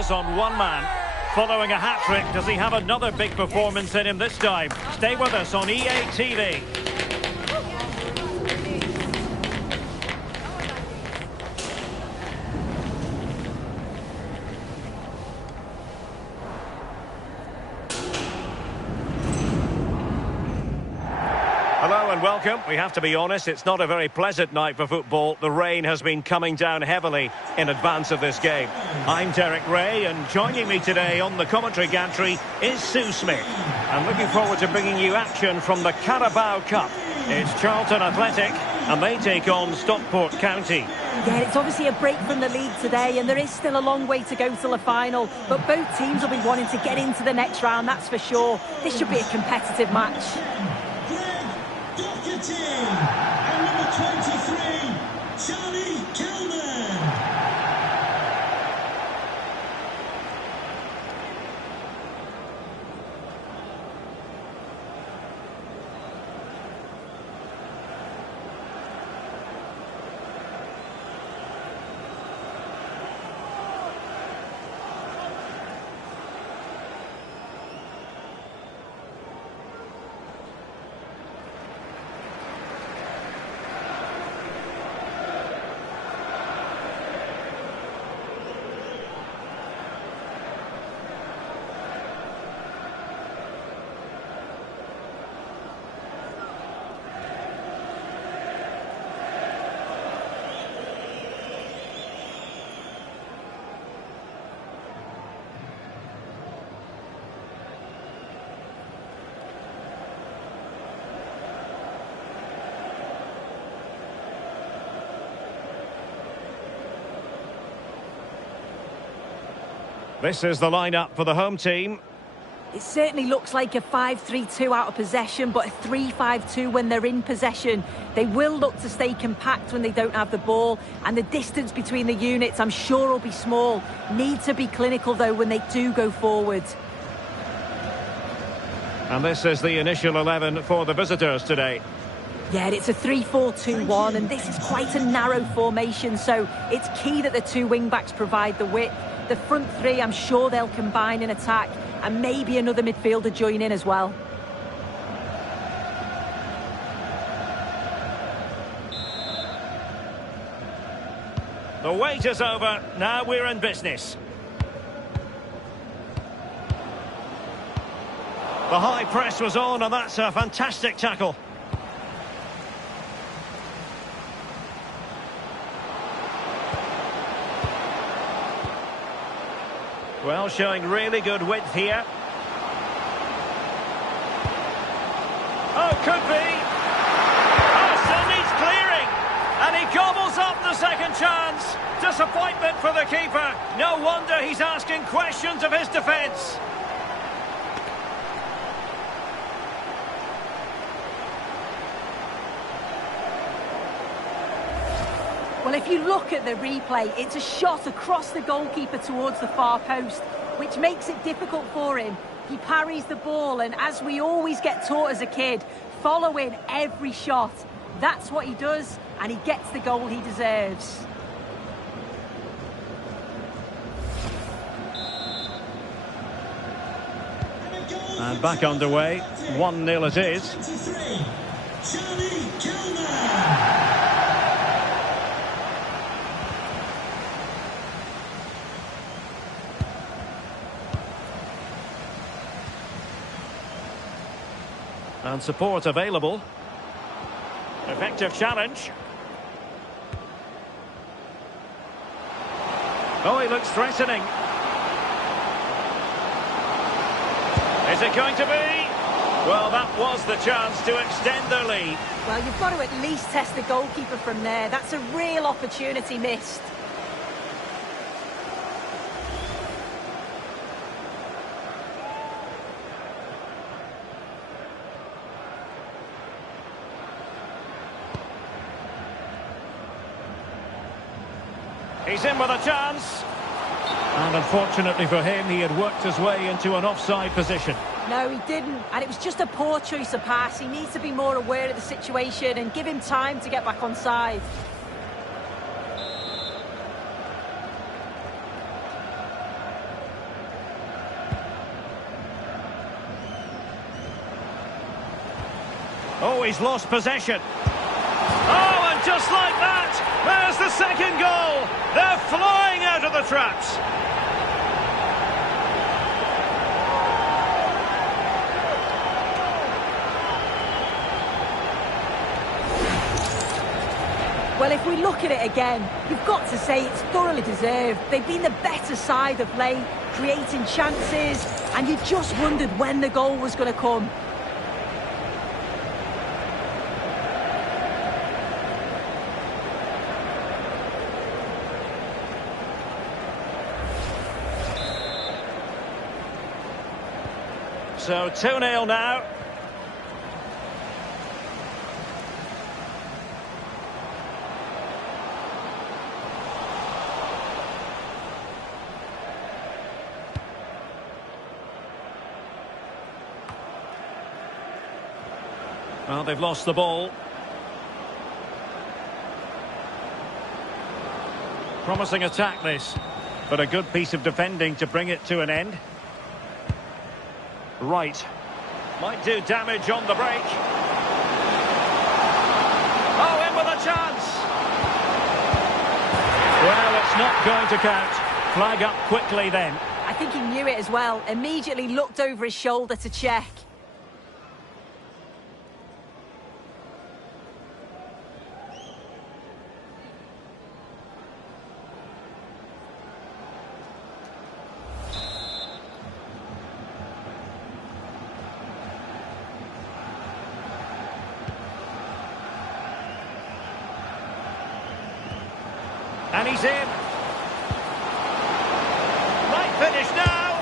does on one man. Following a hat-trick, does he have another big performance in him this time? Stay with us on EA TV. Hello and welcome. We have to be honest, it's not a very pleasant night for football. The rain has been coming down heavily in advance of this game. I'm Derek Ray, and joining me today on the commentary gantry is Sue Smith. I'm looking forward to bringing you action from the Carabao Cup. It's Charlton Athletic, and they take on Stockport County. Yeah, it's obviously a break from the league today, and there is still a long way to go till the final. But both teams will be wanting to get into the next round, that's for sure. This should be a competitive match. And number 23, Charlton. This is the lineup for the home team. It certainly looks like a 5-3-2 out of possession, but a 3-5-2 when they're in possession. They will look to stay compact when they don't have the ball, and the distance between the units, I'm sure, will be small. Need to be clinical, though, when they do go forward. And this is the initial 11 for the visitors today. Yeah, it's a 3-4-2-1, and this is quite a narrow formation, so it's key that the two wing-backs provide the width. The front three, I'm sure they'll combine in attack, and maybe another midfielder join in as well. The wait is over. Now we're in business. The high press was on, and that's a fantastic tackle. Well, showing really good width here. Oh, could be. Oh, still needs clearing. And he gobbles up the second chance. Disappointment for the keeper. No wonder he's asking questions of his defence. Well, if you look at the replay, it's a shot across the goalkeeper towards the far post, which makes it difficult for him. He parries the ball, and as we always get taught as a kid, following every shot. That's what he does, and he gets the goal he deserves. And back underway, 1-0 it is. And support available. Effective challenge. Oh, he looks threatening. Is it going to be? Well, that was the chance to extend their lead. Well, you've got to at least test the goalkeeper from there. That's a real opportunity missed. He's in with a chance. And unfortunately for him, he had worked his way into an offside position. No, he didn't. And it was just a poor choice of pass. He needs to be more aware of the situation and give him time to get back on side. Oh, he's lost possession. Oh, and just like that, there's the second goal. They're flying out of the traps. Well, if we look at it again, you've got to say it's thoroughly deserved. They've been the better side of late, creating chances, and you just wondered when the goal was going to come. So 2-0 now. Well, they've lost the ball. Promising attack this, but a good piece of defending to bring it to an end. Right. Might do damage on the break. Oh, in with a chance. Well, it's not going to count. Flag up quickly then. I think he knew it as well. Immediately looked over his shoulder to check. And he's in. Might finish now.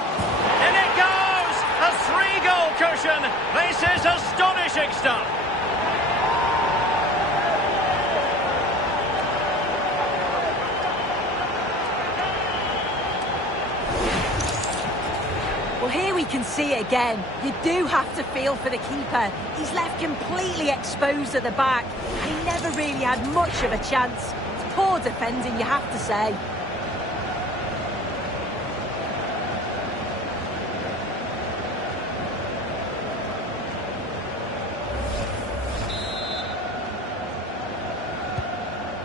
And it goes! A 3-goal cushion. This is astonishing stuff. Well, here we can see it again. You do have to feel for the keeper. He's left completely exposed at the back, and he never really had much of a chance. Poor defending, you have to say.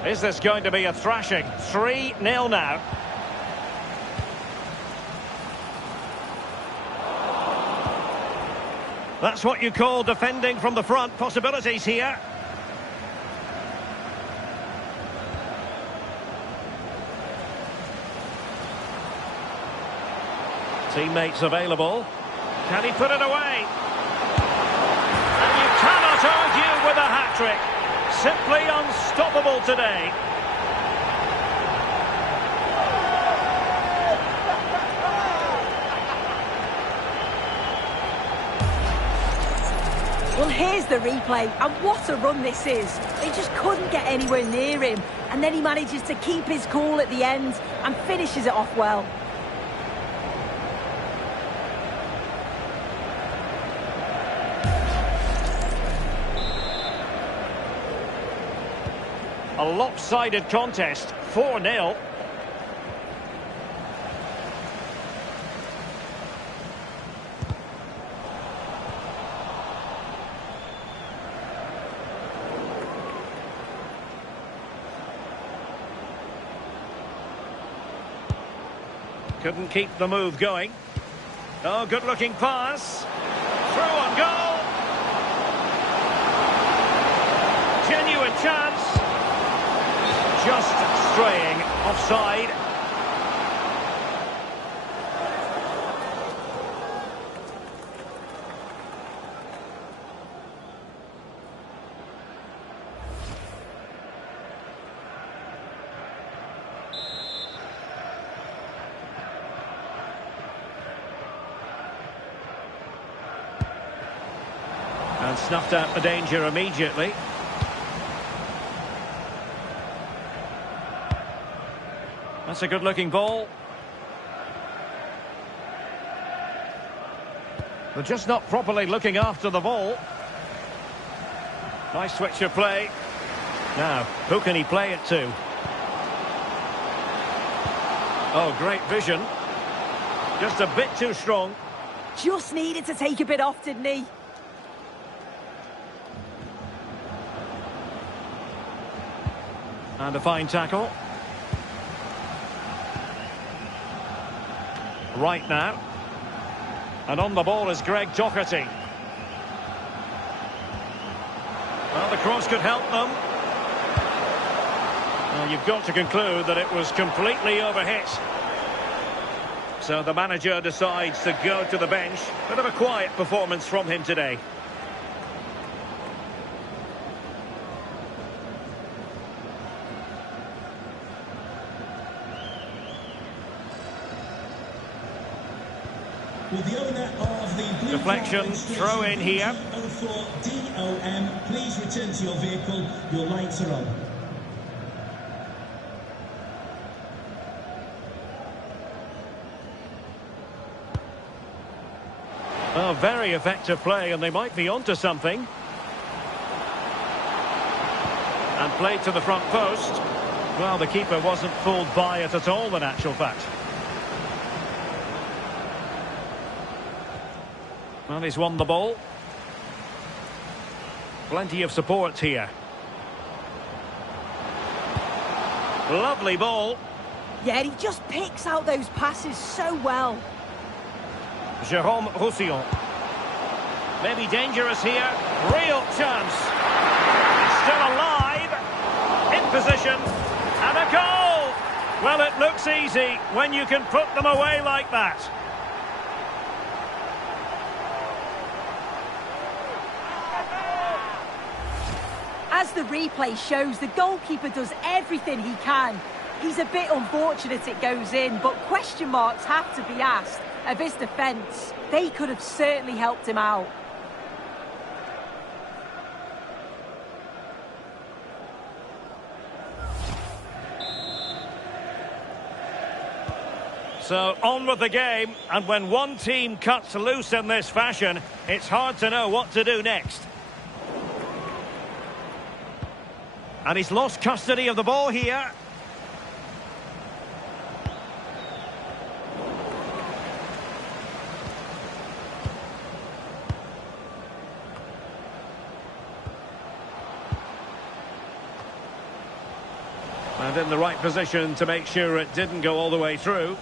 Is this going to be a thrashing? 3-0 now. That's what you call defending from the front. Possibilities here. Teammates available. Can he put it away? And you cannot argue with a hat-trick. Simply unstoppable today. Well, here's the replay, and what a run this is. They just couldn't get anywhere near him, and then he manages to keep his cool at the end and finishes it off well. A lopsided contest, 4-0. Couldn't keep the move going. Oh, good-looking pass. Through on goal. Genuine chance. Just straying offside. And snuffed out the danger immediately. That's a good-looking ball. They're just not properly looking after the ball. Nice switch of play. Now, who can he play it to? Oh, great vision. Just a bit too strong. Just needed to take a bit off, didn't he? And a fine tackle. Right now. And on the ball is Greg Doherty. Well, the cross could help them. Well, you've got to conclude that it was completely overhit. So the manager decides to go to the bench. Bit of a quiet performance from him today. With the owner of the blue deflection, throw in here. 04 DOM, please return to your vehicle. Your lights are on. Oh, very effective play, and they might be onto something. And played to the front post. Well, the keeper wasn't fooled by it at all, in actual fact. Well, he's won the ball. Plenty of support here. Lovely ball. Yeah, he just picks out those passes so well. Jérôme Roussillon. Maybe dangerous here. Real chance. Still alive. In position. And a goal! Well, it looks easy when you can put them away like that. As the replay shows, the goalkeeper does everything he can. He's a bit unfortunate it goes in, but question marks have to be asked of his defence. They could have certainly helped him out. So on with the game, and when one team cuts loose in this fashion, it's hard to know what to do next. And he's lost custody of the ball here. And in the right position to make sure it didn't go all the way through.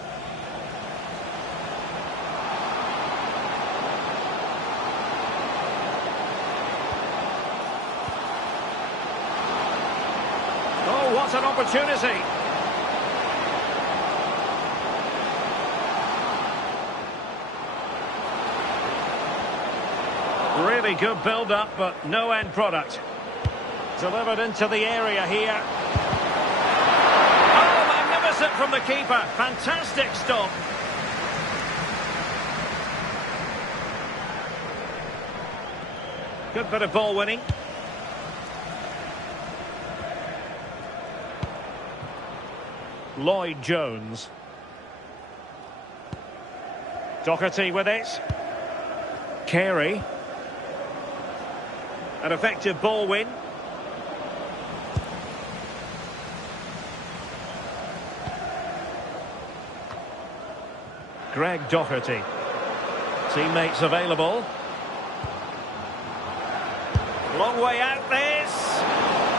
Oh, what an opportunity. Really good build-up, but no end product. Delivered into the area here. From the keeper, fantastic stop. Good bit of ball winning. Lloyd Jones. Doherty with it. Carey. An effective ball win. Greg Doherty. Teammates available. Long way out this.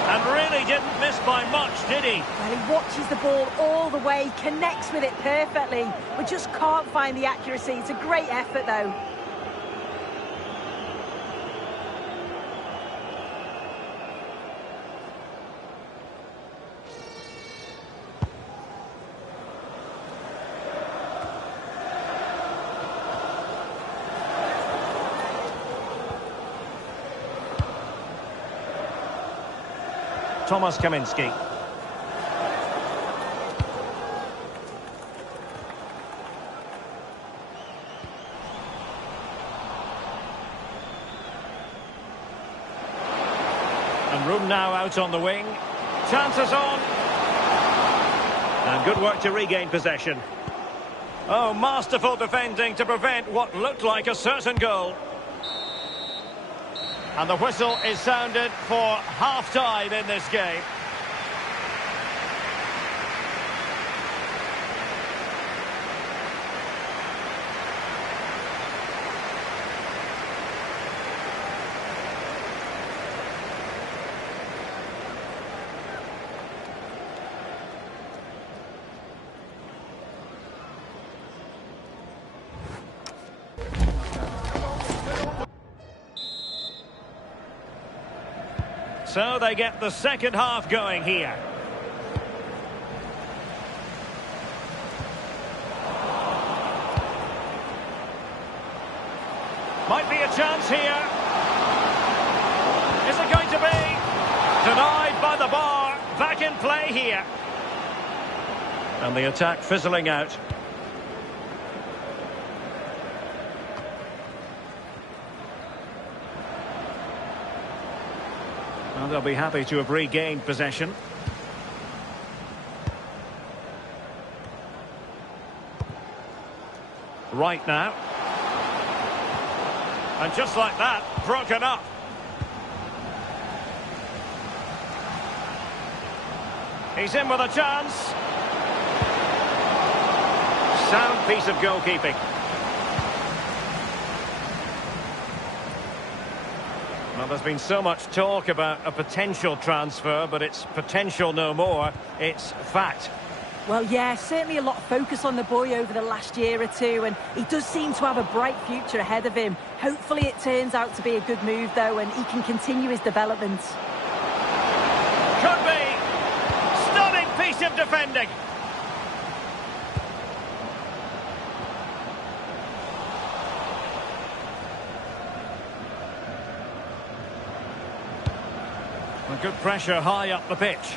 And really didn't miss by much, did he? Well, he watches the ball all the way, connects with it perfectly, but just can't find the accuracy. It's a great effort, though. Thomas Kaminski. And room now out on the wing. Chances on. And good work to regain possession. Oh, masterful defending to prevent what looked like a certain goal. And the whistle is sounded for half-time in this game. So they get the second half going here. Might be a chance here. Is it going to be? Denied by the bar. Back in play here. And the attack fizzling out. Well, they'll be happy to have regained possession. Right now. And just like that, broken up. He's in with a chance. Sound piece of goalkeeping. Well, there's been so much talk about a potential transfer, but it's potential no more. It's fact. Well, yeah, certainly a lot of focus on the boy over the last year or two, and he does seem to have a bright future ahead of him. Hopefully it turns out to be a good move, though, and he can continue his development. Could be. Stunning piece of defending. A good pressure high up the pitch.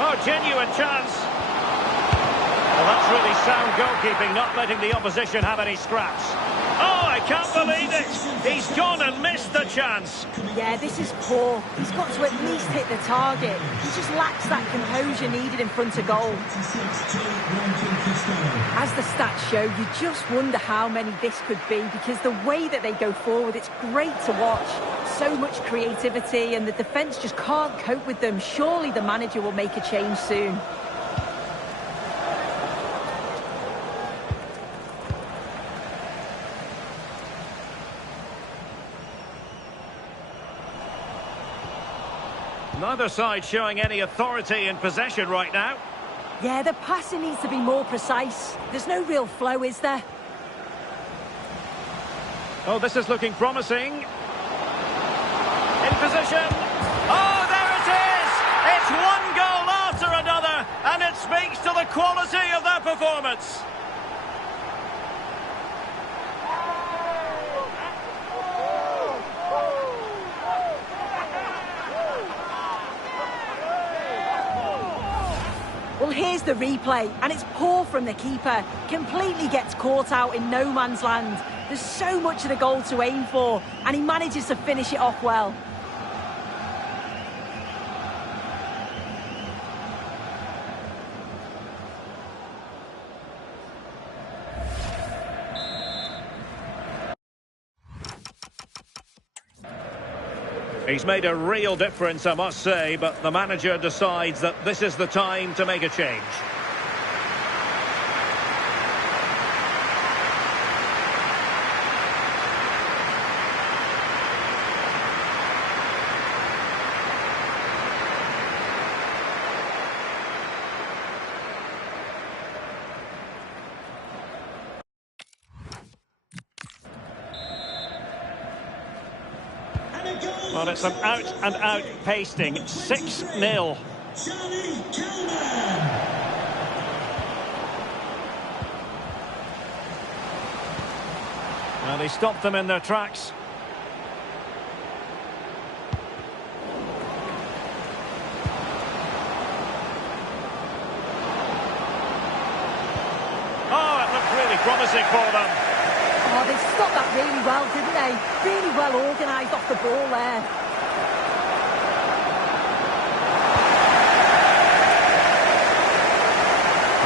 Oh, genuine chance. Well, that's really sound goalkeeping, not letting the opposition have any scraps. Oh, I can't believe it. He's gone and missed the chance. Yeah, this is poor. He's got to at least hit the target. He just lacks that composure needed in front of goal. As the stats show, you just wonder how many this could be, because the way that they go forward, it's great to watch. So much creativity, and the defence just can't cope with them. Surely the manager will make a change soon. Neither side showing any authority in possession right now. Yeah, the passing needs to be more precise. There's no real flow, is there? Oh, this is looking promising. In position. Oh, there it is! It's one goal after another, and it speaks to the quality of their performance. Well, here's the replay, and it's poor from the keeper. Completely gets caught out in no man's land. There's so much of the goal to aim for, and he manages to finish it off well. He's made a real difference, I must say, but the manager decides that this is the time to make a change. Well, it's an out-and-out pasting. 6-0. Well, they stopped them in their tracks. Oh, it looked really promising for them. Oh, they stopped that really well, didn't they? Really well organised off the ball there.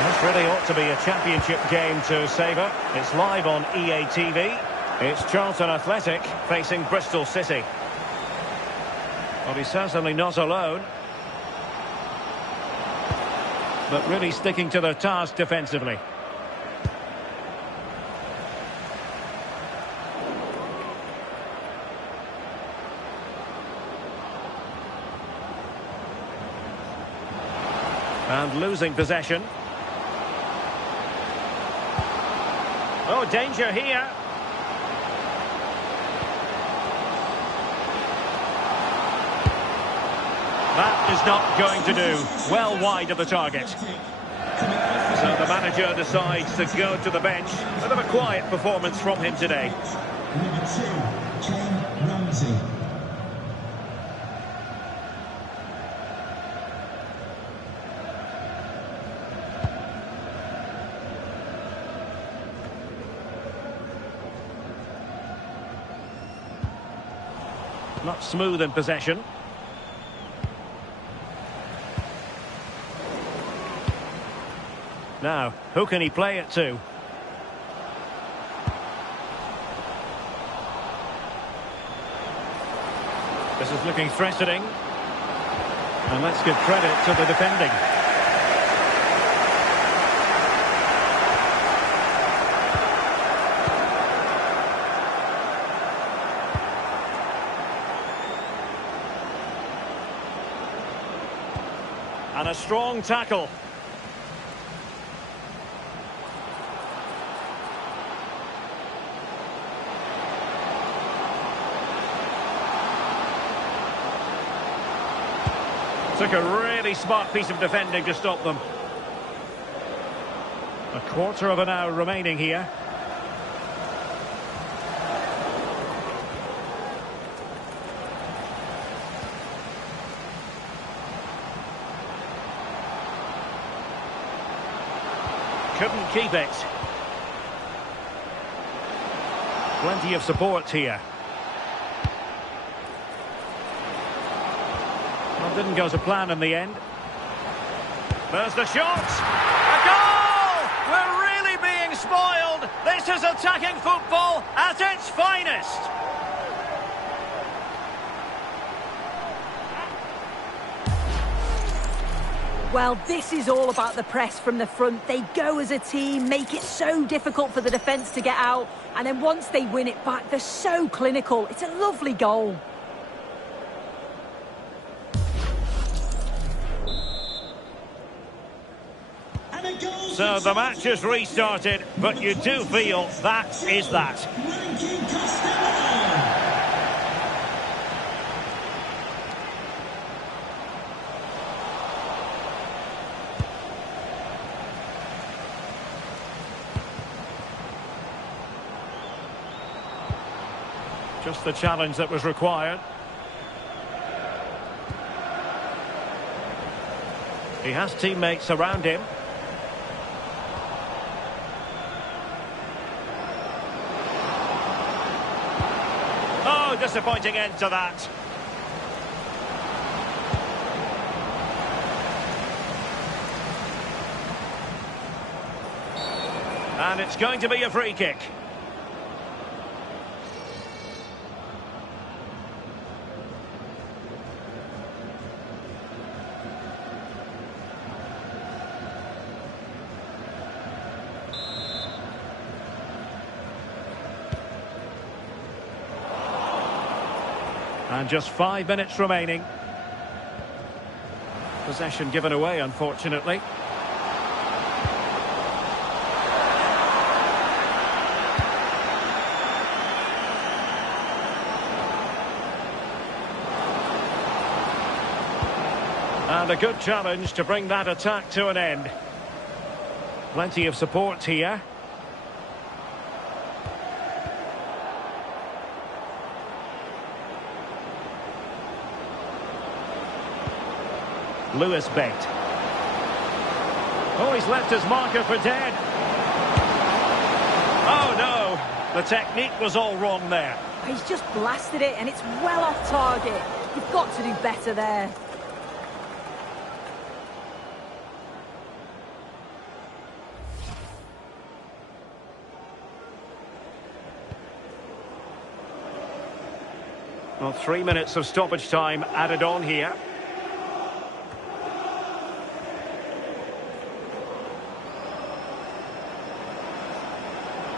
This really ought to be a championship game to savour. It's live on EA TV. It's Charlton Athletic facing Bristol City. Well, he's certainly not alone, but really sticking to their task defensively. And losing possession. Oh, danger here. That is not going to do. Well wide of the target. So the manager decides to go to the bench. Bit of a quiet performance from him today. Number 2, Ken Ramsey. Not smooth in possession. Now, who can he play it to? This is looking threatening. And let's give credit to the defending. And a strong tackle. Took a really smart piece of defending to stop them. A quarter of an hour remaining here. Couldn't keep it. Plenty of support here. Well, didn't go to plan in the end. There's the shot. A goal! We're really being spoiled. This is attacking football at its finest. Well, this is all about the press from the front. They go as a team, make it so difficult for the defence to get out, and then once they win it back, they're so clinical. It's a lovely goal. So the match is restarted, but you do feel that is that. Just the challenge that was required. He has teammates around him. Oh, disappointing end to that. And it's going to be a free kick. And just 5 minutes remaining. Possession given away, unfortunately. And a good challenge to bring that attack to an end. Plenty of support here. Lewis bait. Oh, he's left his marker for dead. Oh, no. The technique was all wrong there. He's just blasted it, and it's well off target. You've got to do better there. Well, 3 minutes of stoppage time added on here.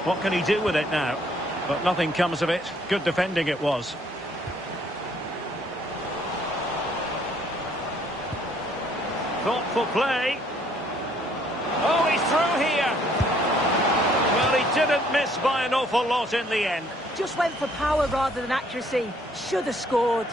What can he do with it now? But nothing comes of it. Good defending it was. Thoughtful play. Oh, he's through here. Well, he didn't miss by an awful lot in the end. Just went for power rather than accuracy. Should have scored.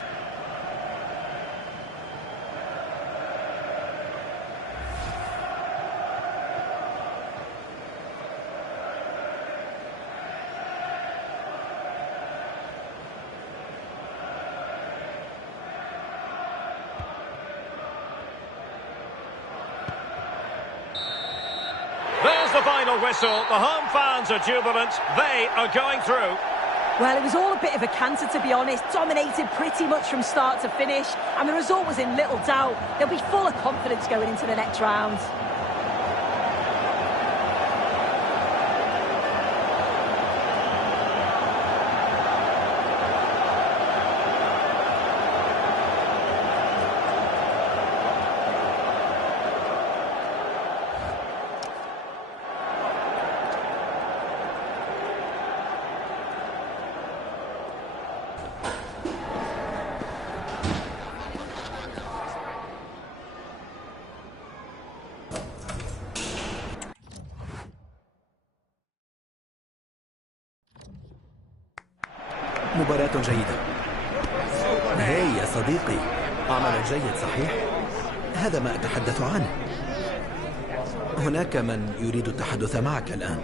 the final whistle. The home fans are jubilant. They are going through. Well, it was all a bit of a canter, to be honest. Dominated pretty much from start to finish. And the result was in little doubt. They'll be full of confidence going into the next round. مباراة جيدة. هاي يا صديقي، عمل جيد صحيح؟ هذا ما أتحدث عنه. هناك من يريد التحدث معك الآن.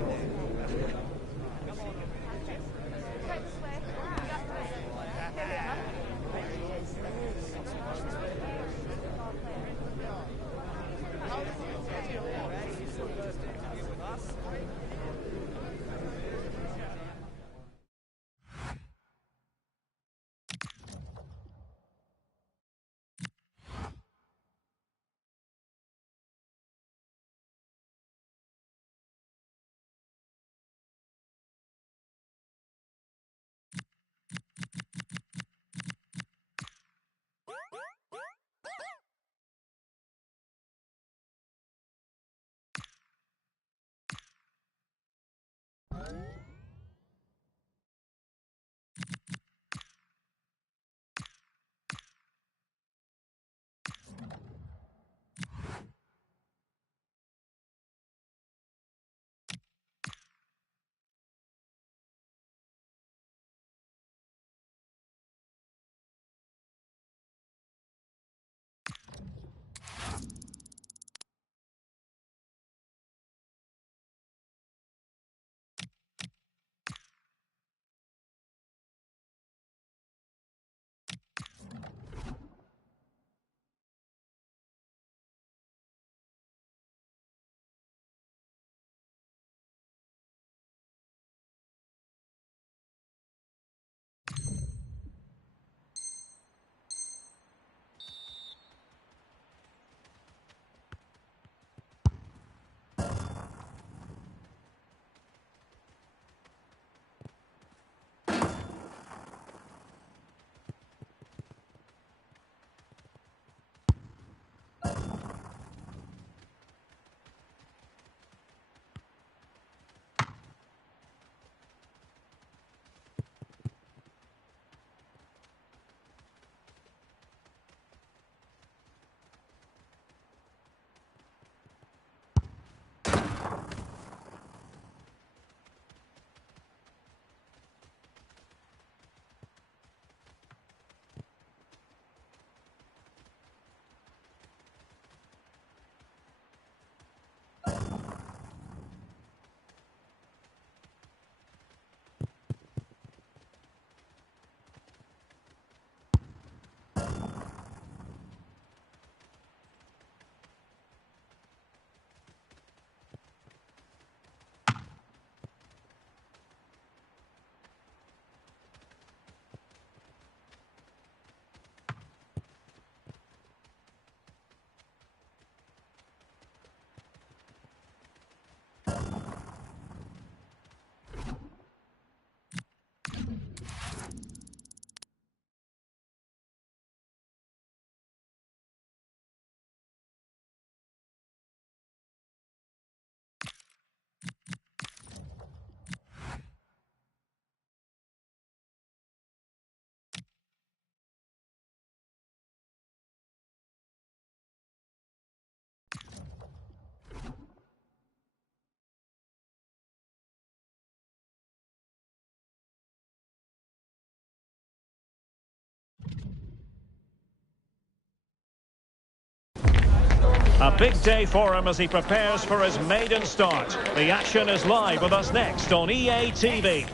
A big day for him as he prepares for his maiden start. The action is live with us next on EA TV.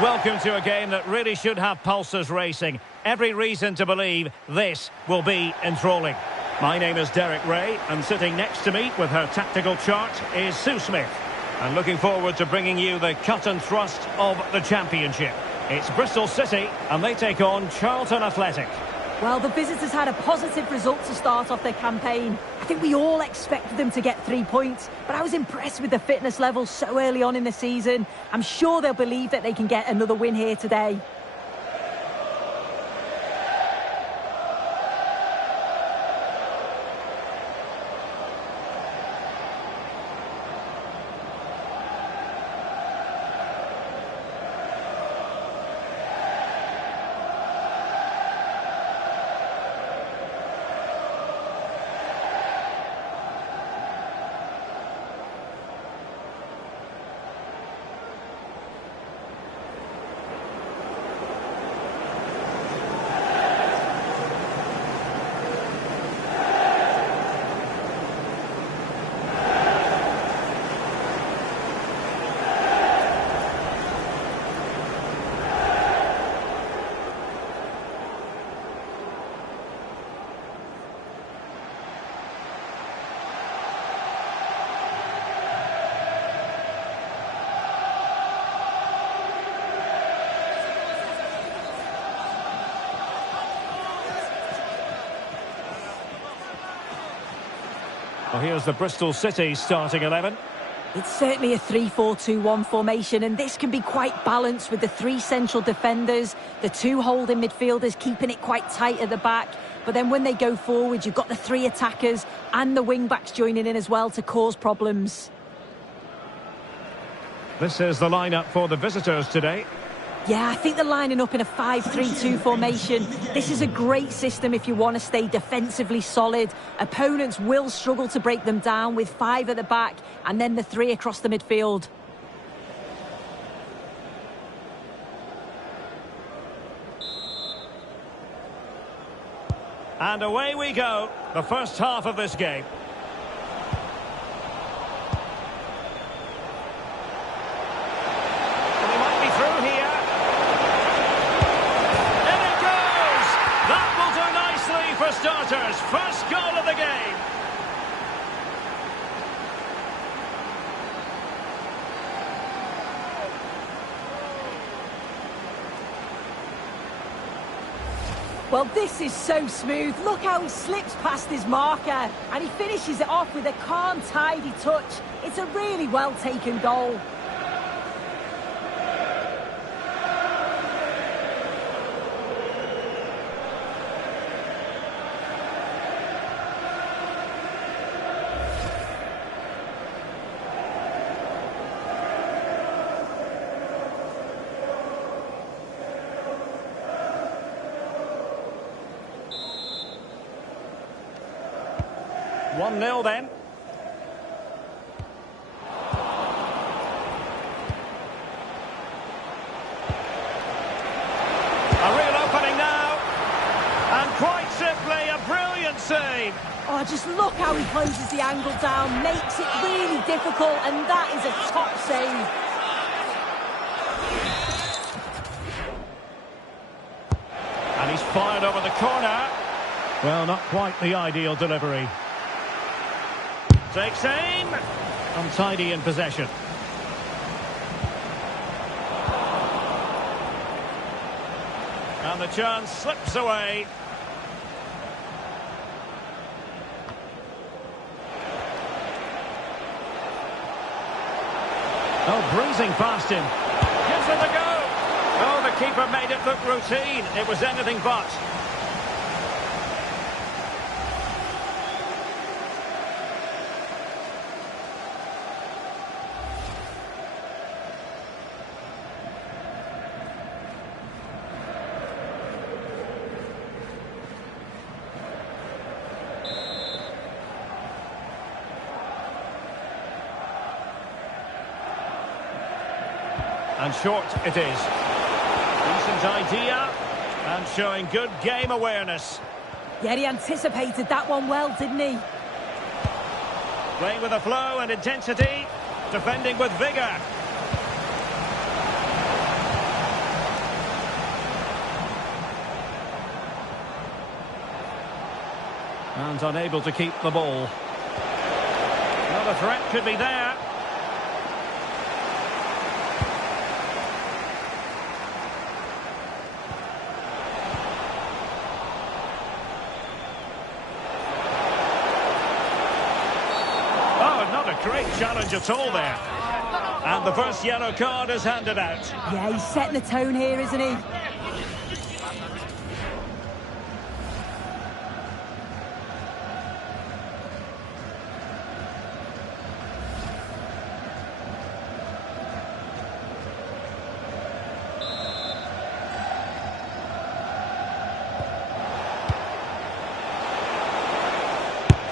And welcome to a game that really should have pulses racing. Every reason to believe this will be enthralling. My name is Derek Ray, and sitting next to me with her tactical chart is Sue Smith. And looking forward to bringing you the cut and thrust of the Championship. It's Bristol City, and they take on Charlton Athletic. Well, the visitors had a positive result to start off their campaign. I think we all expected them to get 3 points, but I was impressed with the fitness level so early on in the season. I'm sure they'll believe that they can get another win here today. Well, here's the Bristol City starting 11. It's certainly a 3-4-2-1 formation, and this can be quite balanced with the 3 central defenders, the 2 holding midfielders keeping it quite tight at the back. But then when they go forward, you've got the 3 attackers and the wing-backs joining in as well to cause problems. This is the lineup for the visitors today. Yeah, I think they're lining up in a 5-3-2 formation. This is a great system if you want to stay defensively solid. Opponents will struggle to break them down with 5 at the back and then the 3 across the midfield. And away we go, the first half of this game. And he might be through here. For starters, first goal of the game. Well, this is so smooth. Look how he slips past his marker and he finishes it off with a calm, tidy touch. It's a really well-taken goal. One 0 then. A real opening now. And quite simply, a brilliant save. Oh, just look how he closes the angle down, makes it really difficult, and that is a top save. And he's fired over the corner. Well, not quite the ideal delivery. Takes aim. Untidy in possession. And the chance slips away. Oh, breezing past him. Gives it a go. Oh, the keeper made it look routine. It was anything but. And short it is. Decent idea. And showing good game awareness. Yeah, he anticipated that one well, didn't he? Playing with a flow and intensity. Defending with vigour. And unable to keep the ball. Another threat could be there. Oh, not a great challenge at all there. And the first yellow card is handed out. Yeah, he's setting the tone here, isn't he?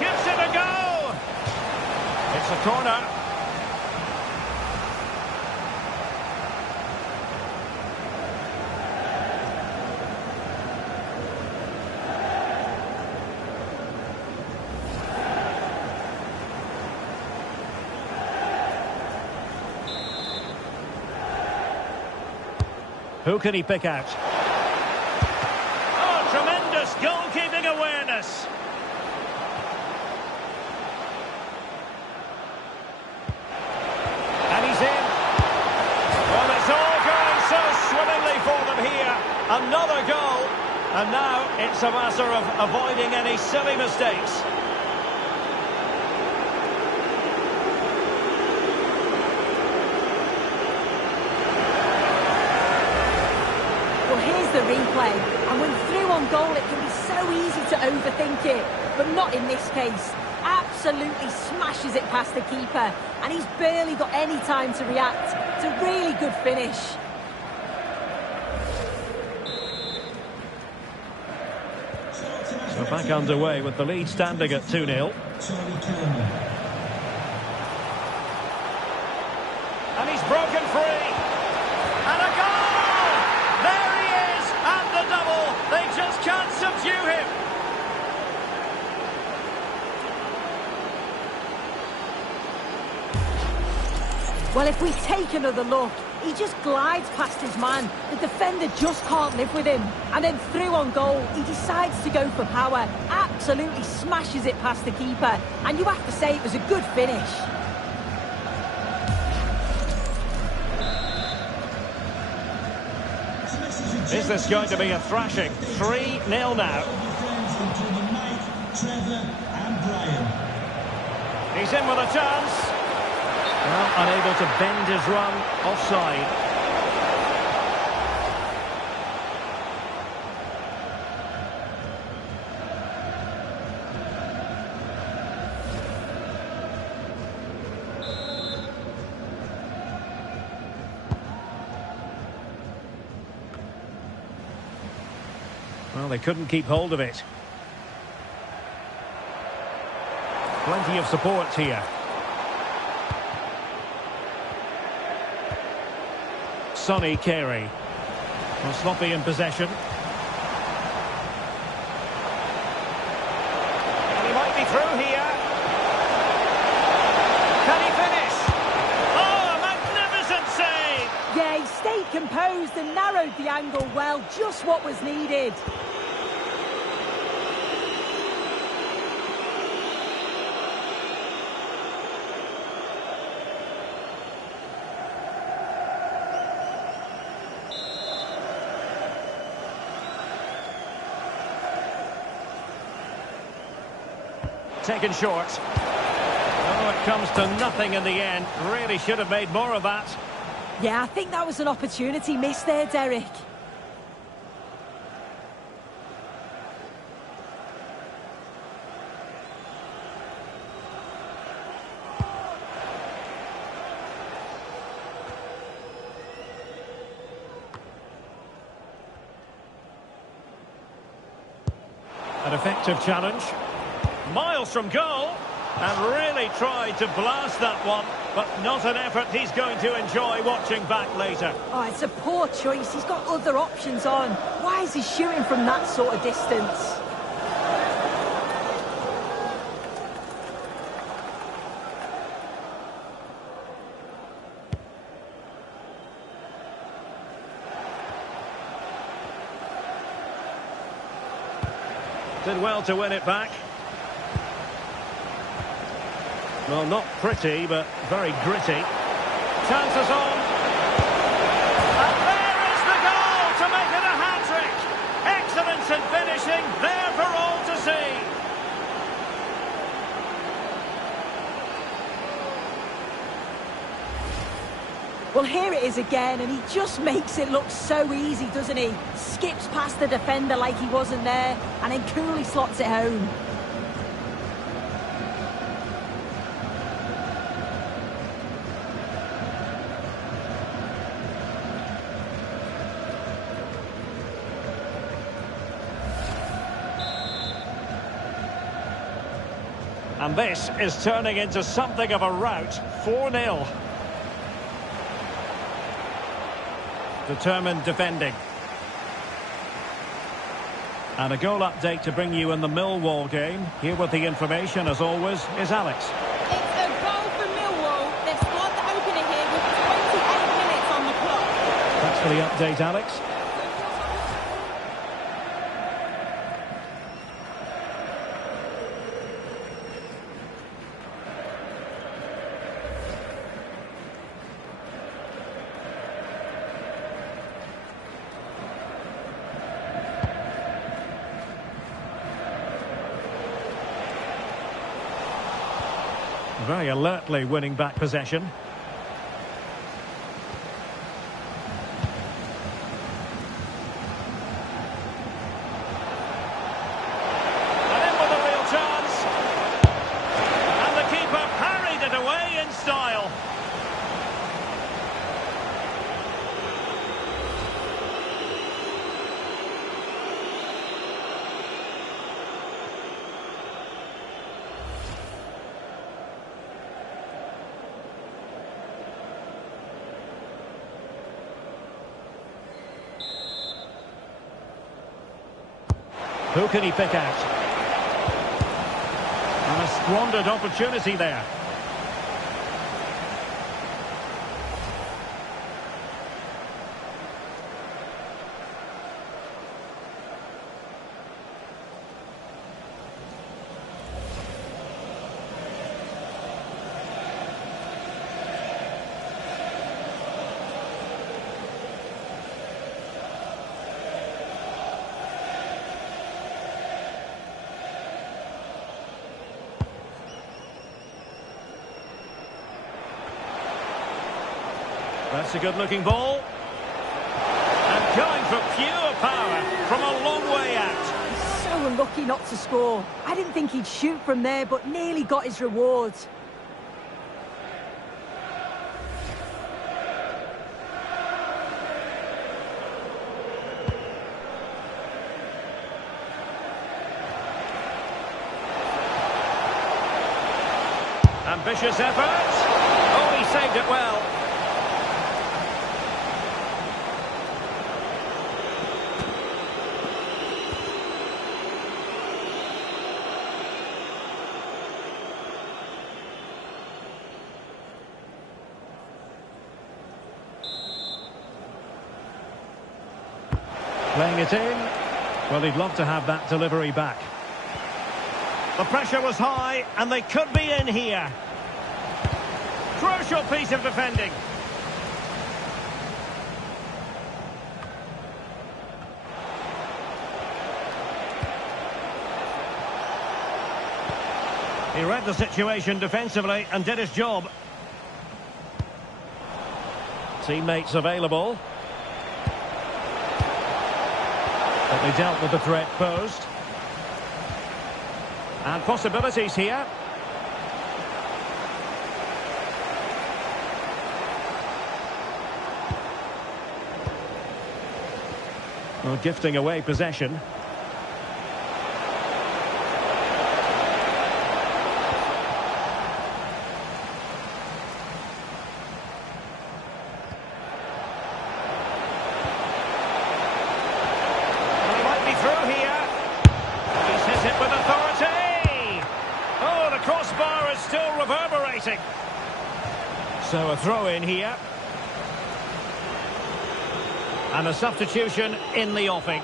Gives it a go. It's a corner. Who can he pick out? Oh, tremendous goalkeeping awareness. And he's in. Well, it's all going so swimmingly for them here. Another goal. And now it's a matter of avoiding any silly mistakes. Well, here's the replay. And when through on goal, it can be so easy to overthink it. But not in this case. Absolutely smashes it past the keeper. And he's barely got any time to react. It's a really good finish. So back underway with the lead standing at 2-0. And he's broken free. And a goal! There he is! And the double! They just can't subdue him! Well, if we take another look, he just glides past his man. The defender just can't live with him. And then through on goal, he decides to go for power. Absolutely smashes it past the keeper. And you have to say it was a good finish. Is this going to be a thrashing? 3-0 now. He's in with a chance. Well, unable to bend his run, offside. Well, they couldn't keep hold of it. Plenty of support here. Sonny Carey. Well, sloppy in possession. And he might be through here. Can he finish? Oh, a magnificent save! Yeah, he stayed composed and narrowed the angle well. Just what was needed. Taken short. Oh, it comes to nothing in the end. Really should have made more of that. Yeah, I think that was an opportunity missed there, Derek. An effective challenge. Miles from goal. And really tried to blast that one. But not an effort he's going to enjoy watching back later. Oh, it's a poor choice. He's got other options on. Why is he shooting from that sort of distance? Did well to win it back. Well, not pretty, but very gritty. Chances on. And there is the goal to make it a hat-trick. Excellence in finishing, there for all to see. Well, here it is again, and he just makes it look so easy, doesn't he? Skips past the defender like he wasn't there, and then coolly slots it home. And this is turning into something of a rout. 4-0. Determined defending. And a goal update to bring you in the Millwall game. Here with the information, as always, is Alex. It's a goal for Millwall. They've scored the opener here with 28 minutes on the clock. Thanks for the update, Alex. Very alertly winning back possession. And in with a real chance. And the keeper parried it away in style. Who can he pick out? And a squandered opportunity there. That's a good-looking ball. And going for pure power from a long way out. He's so unlucky not to score. I didn't think he'd shoot from there, but nearly got his rewards. Ambitious effort. Oh, he saved it well. Playing it in. Well, he'd love to have that delivery back. The pressure was high, and they could be in here. Crucial piece of defending. He read the situation defensively and did his job. Teammates available. But they dealt with the threat posed. And possibilities here. Well, gifting away possession. Crossbar is still reverberating. So a throw in here. And a substitution in the offing.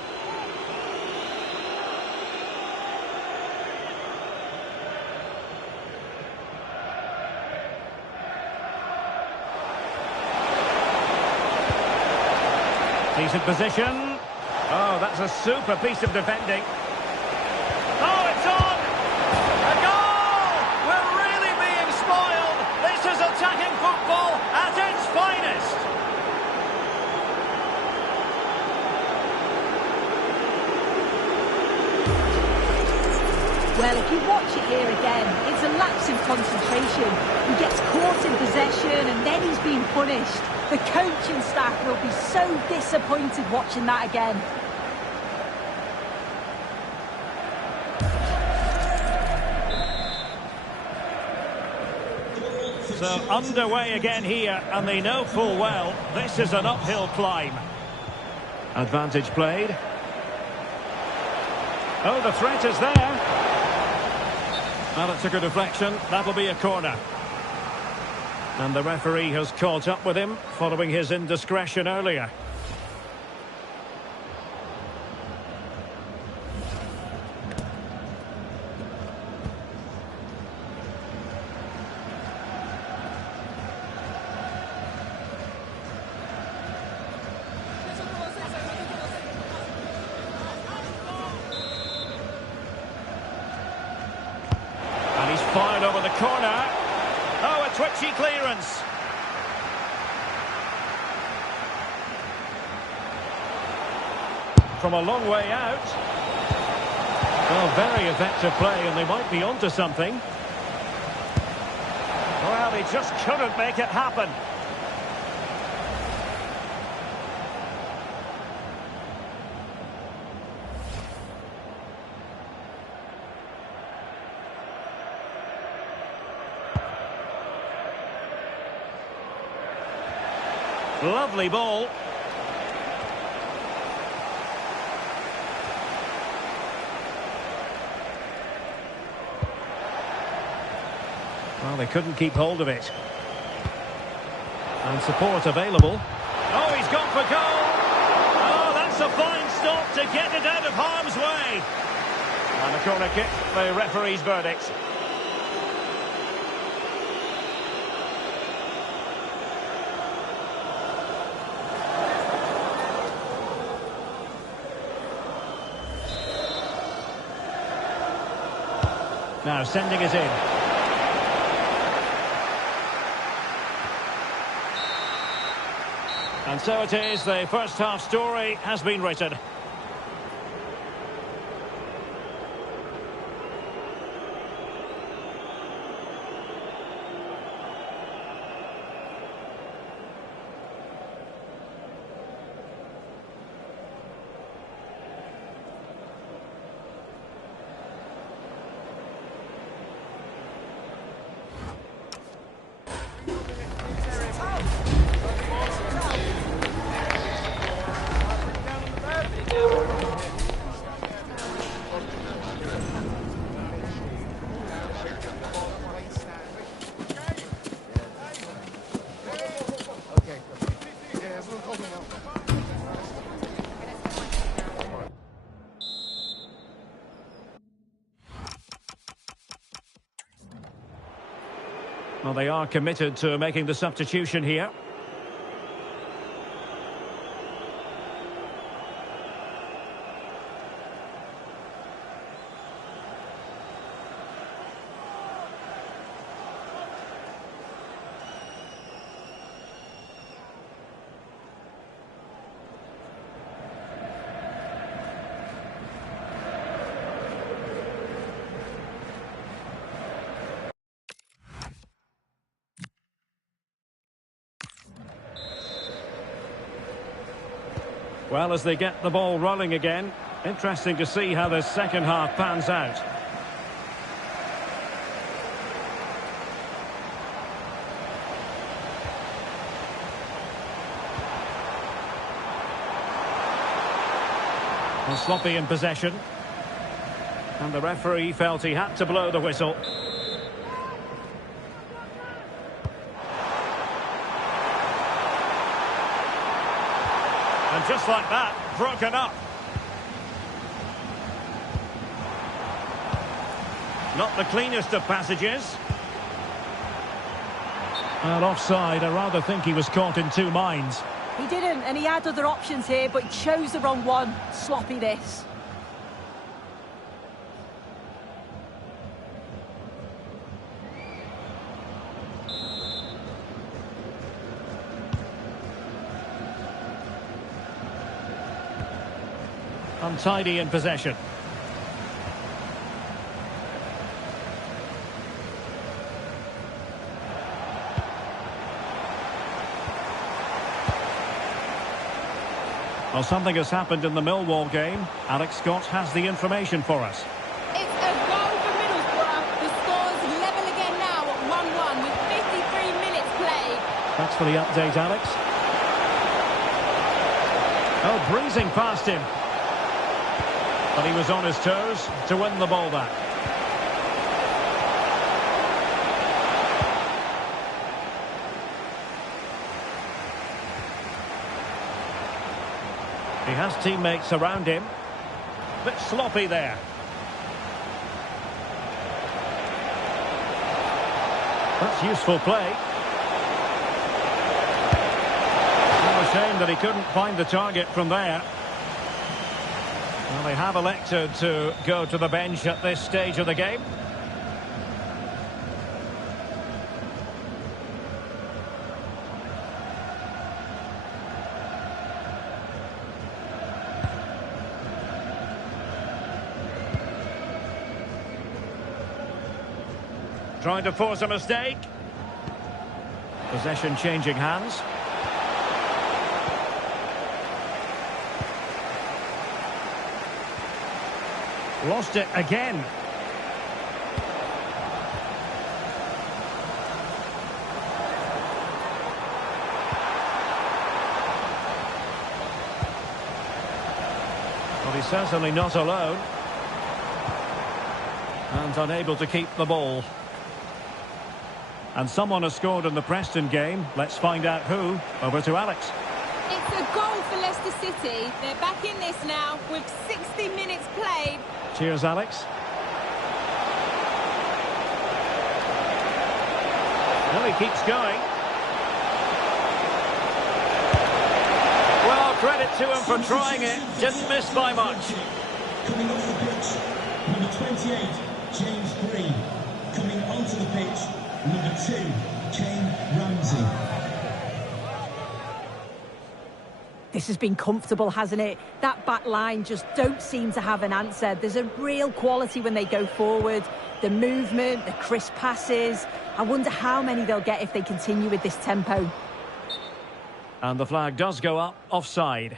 Decent position. Oh, that's a super piece of defending. Oh, it's on! A goal! We're really being spoiled. This is attacking football at its finest. Well, if you watch it here again, it's a lapse in concentration. He gets caught in possession and then he's being punished. The coaching staff will be so disappointed watching that again. So underway again here, and they know full well this is an uphill climb. Advantage played. Oh, the threat is there. Well, it took a deflection. That'll be a corner. And the referee has caught up with him following his indiscretion earlier. And he's fired over the corner. Oh, a twitchy clearance. From a long way out. Oh, very effective play, and they might be onto something. Well, he just couldn't make it happen. Lovely ball. Well, they couldn't keep hold of it. And support available. Oh, he's gone for goal. Oh, that's a fine stop to get it out of harm's way. And a corner kick, the referee's verdict. Now sending it in. And so it is, the first half story has been written. Well, they are committed to making the substitution here. Well, as they get the ball rolling again, interesting to see how the second half pans out. Well, sloppy in possession. And the referee felt he had to blow the whistle. And just like that, broken up. Not the cleanest of passages. Well, offside, I rather think he was caught in two minds. He didn't, and he had other options here, but he chose the wrong one. Sloppy this. Untidy in possession. Well, something has happened in the Millwall game. Alex Scott has the information for us. It's a goal for Middlesbrough. The score's level again now at 1-1 with 53 minutes played. Thanks for the update, Alex. Oh, breezing past him. But he was on his toes to win the ball back. He has teammates around him. Bit sloppy there. That's useful play. Oh, a shame that he couldn't find the target from there. Well, they have elected to go to the bench at this stage of the game. Trying to force a mistake. Possession changing hands. Lost it again. Well, he's certainly not alone. And unable to keep the ball. And someone has scored in the Preston game. Let's find out who. Over to Alex. It's a goal for Leicester City. They're back in this now with 60 minutes played. Cheers, Alex. Well, he keeps going. Well, credit to him for trying it. Didn't miss by much. Coming off the pitch, number 28, James Green. Coming onto the pitch, number 2, Kane Ramsey. This has been comfortable, hasn't it? That back line just don't seem to have an answer. There's a real quality when they go forward. The movement, the crisp passes. I wonder how many they'll get if they continue with this tempo. And the flag does go up, offside.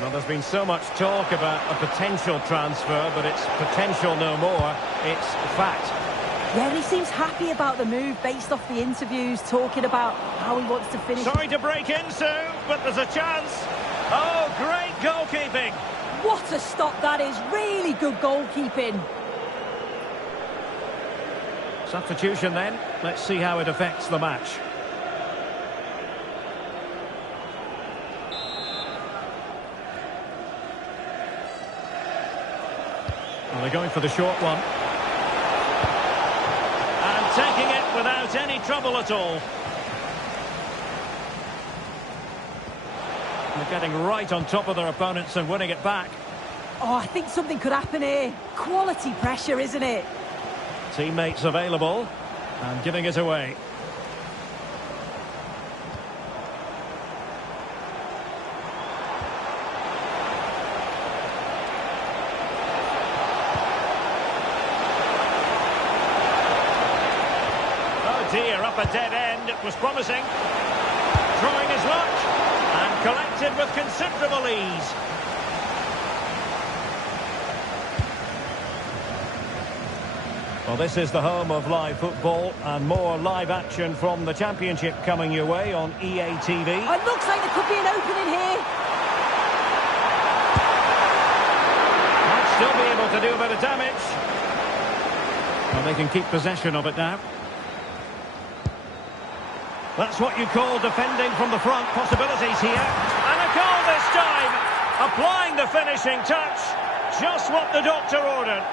Well, there's been so much talk about a potential transfer, but it's potential no more. It's fact. Yeah, he seems happy about the move based off the interviews, talking about how he wants to finish. Sorry to break in, Sue, but there's a chance. Oh, great goalkeeping. What a stop that is. Really good goalkeeping. Substitution then. Let's see how it affects the match. Well, they're going for the short one. And taking it without any trouble at all. They're getting right on top of their opponents and winning it back. Oh, I think something could happen here. Quality pressure, isn't it? Teammates available and giving it away. Dear, up a dead end. It was promising. Throwing his luck and collected with considerable ease. Well, this is the home of live football and more live action from the Championship coming your way on EA TV. It looks like there could be an opening here. Might still be able to do a bit of damage. Well, they can keep possession of it now. That's what you call defending from the front. Possibilities here. And a goal this time. Applying the finishing touch. Just what the doctor ordered.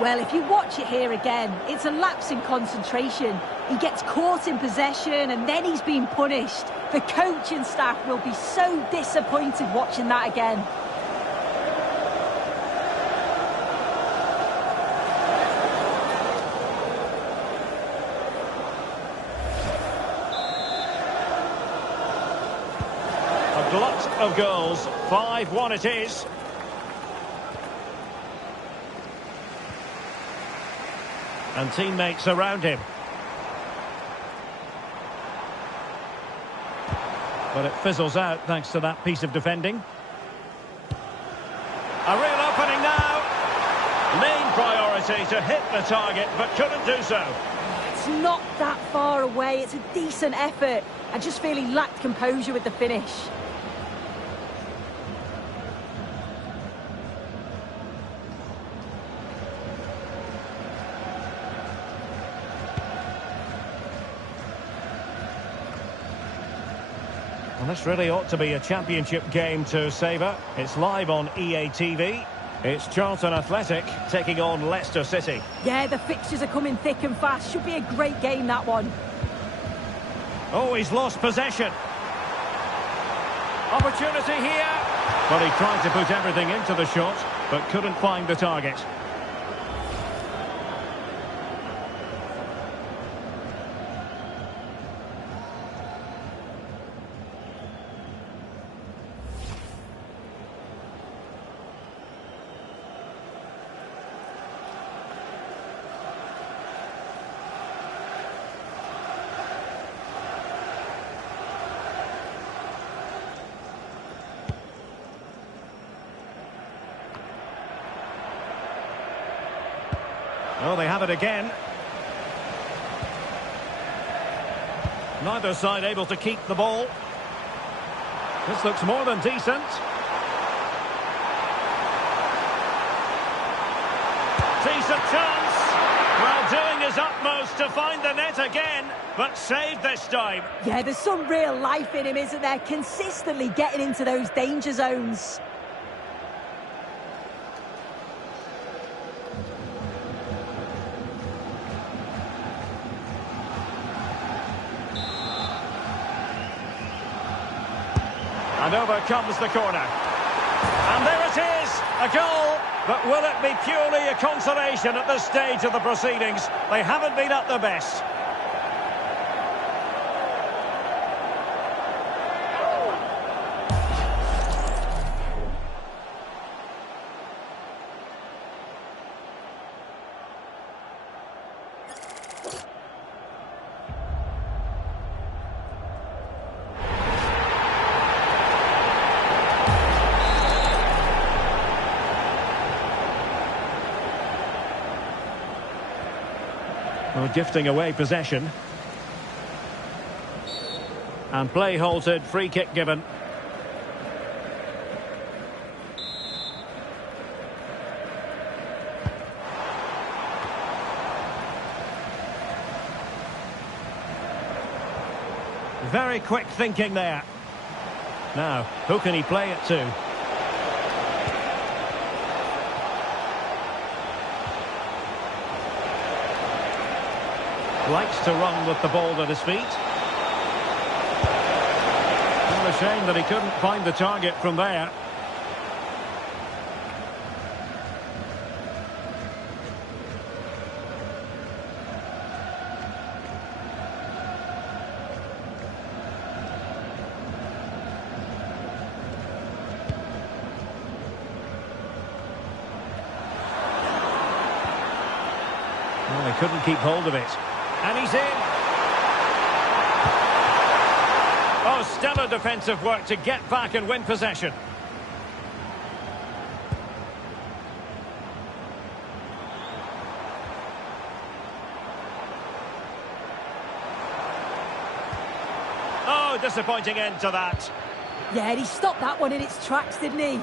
Well, if you watch it here again, it's a lapse in concentration. He gets caught in possession and then he's been punished. The coaching staff will be so disappointed watching that again. A glut of goals. 5-1 it is. And teammates around him. But it fizzles out thanks to that piece of defending. A real opening now. Main priority to hit the target, but couldn't do so. It's not that far away. It's a decent effort. I just feel he lacked composure with the finish. Well, this really ought to be a championship game to savour. It's live on EA TV. It's Charlton Athletic taking on Leicester City. Yeah, the fixtures are coming thick and fast. Should be a great game, that one. Oh, he's lost possession. Opportunity here. Well, he tried to put everything into the shot, but couldn't find the target. Oh, they have it again. Neither side able to keep the ball. This looks more than decent. Decent chance. Well, doing his utmost to find the net again, but saved this time. Yeah, there's some real life in him, isn't there? Consistently getting into those danger zones. And over comes the corner. And there it is, a goal. But will it be purely a consolation at this stage of the proceedings? They haven't been at their best. Well, gifting away possession. And play halted, free kick given. Very quick thinking there. Now, who can he play it to? Likes to run with the ball at his feet. What a shame that he couldn't find the target from there. Well, he couldn't keep hold of it. And he's in. Oh, stellar defensive work to get back and win possession. Oh, Oh, disappointing end to that. Yeah, he stopped that one in its tracks, didn't he?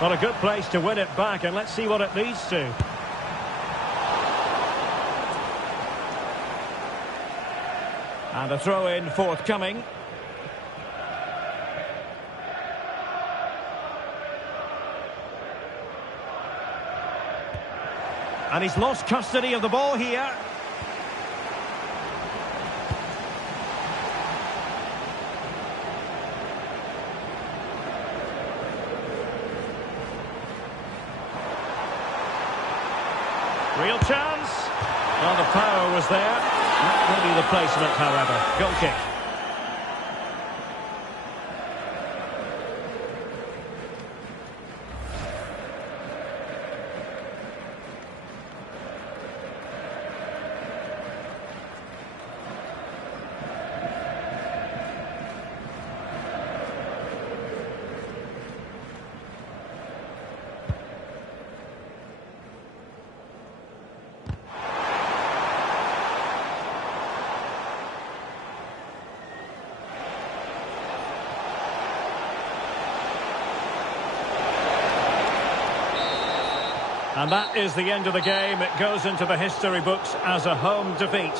Well, a good place to win it back, and let's see what it leads to. And a throw-in forthcoming. And he's lost custody of the ball here. Real chance. Well, the power was there. Not really the placement, however. Goal kick. And that is the end of the game. It goes into the history books as a home defeat.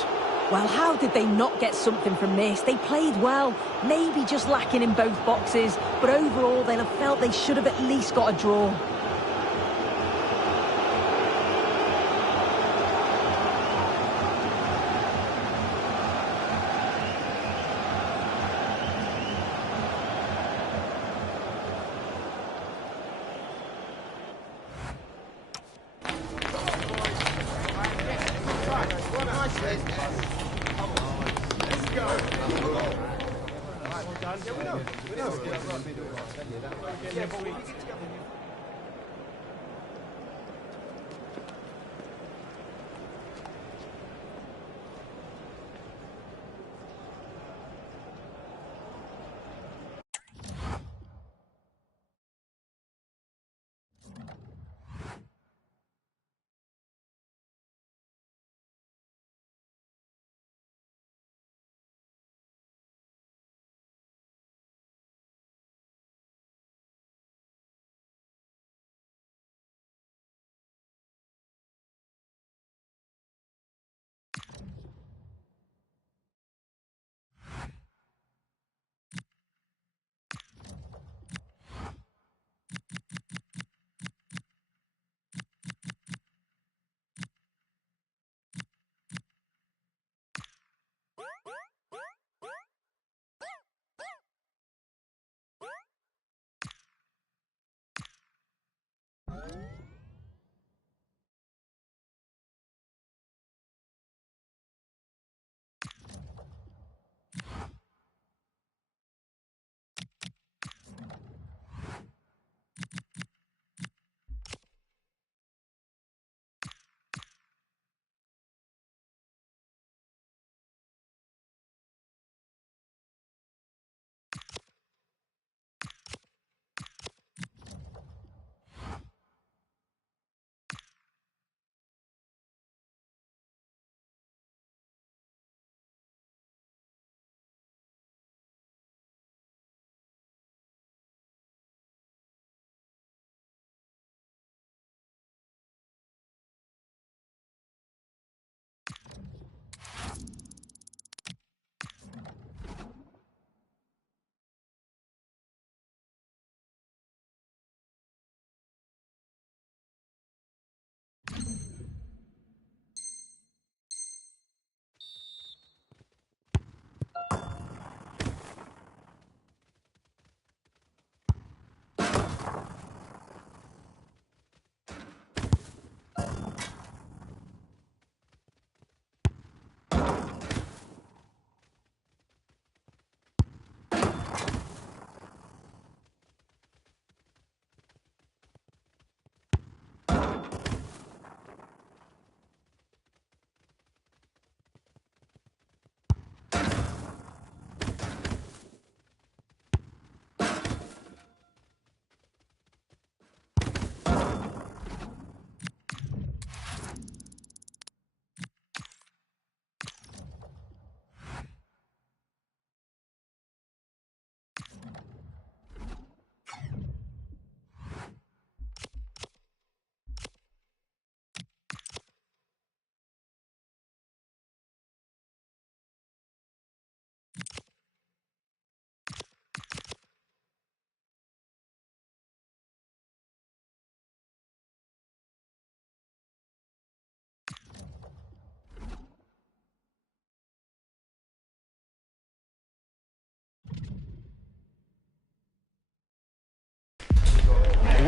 Well, how did they not get something from this? They played well, maybe just lacking in both boxes, but overall they'll have felt they should have at least got a draw.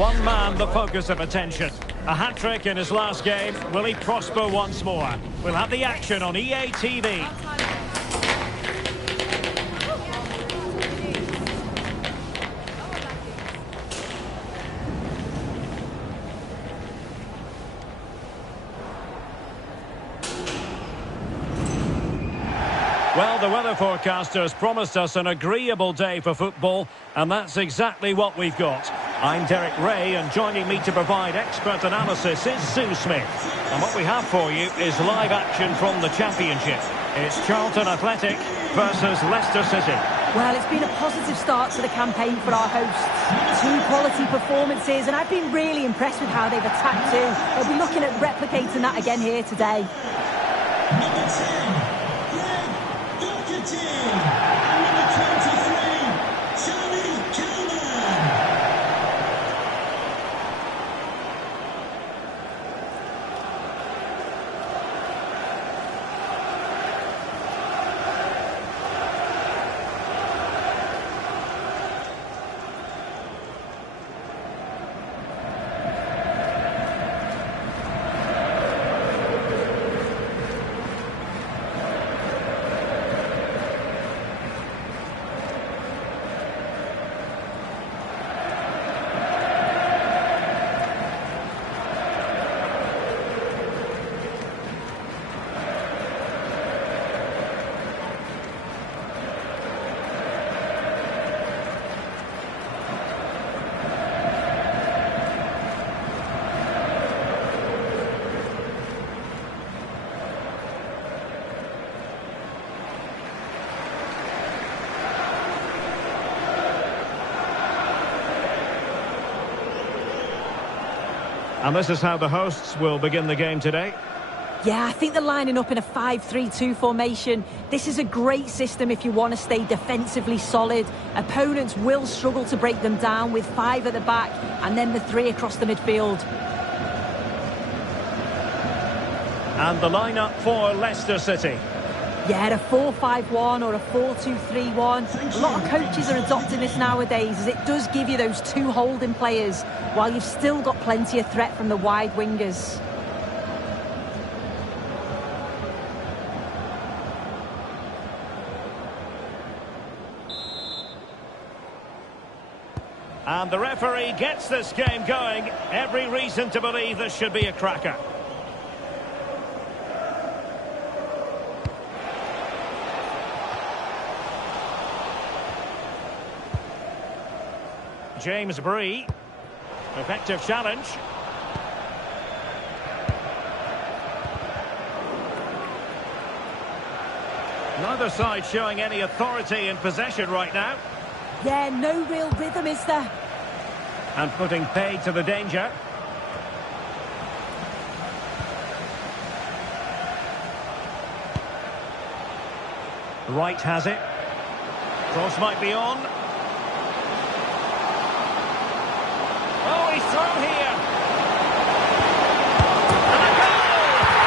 One man the focus of attention. A hat-trick in his last game. Will he prosper once more? We'll have the action on EA TV. Well, the weather forecasters promised us an agreeable day for football, and that's exactly what we've got. I'm Derek Ray, and joining me to provide expert analysis is Sue Smith. And what we have for you is live action from the Championship. It's Charlton Athletic versus Leicester City. Well, it's been a positive start to the campaign for our hosts. 2 quality performances, and I've been really impressed with how they've attacked too. They'll be looking at replicating that again here today. Number 10. And number 23, Charlie Kilman. And this is how the hosts will begin the game today. Yeah, I think they're lining up in a 5-3-2 formation. This is a great system if you want to stay defensively solid. Opponents will struggle to break them down with 5 at the back and then the 3 across the midfield. And the lineup for Leicester City. Yeah, a 4-5-1 or a 4-2-3-1. A lot of coaches are adopting this nowadays as it does give you those 2 holding players while you've still got plenty of threat from the wide wingers. And the referee gets this game going. Every reason to believe this should be a cracker. James Bree. Effective challenge. Neither side showing any authority in possession right now. Yeah, no real rhythm, is there? And putting paid to the danger. Wright has it. Cross might be on. Oh, he's through here. And a goal!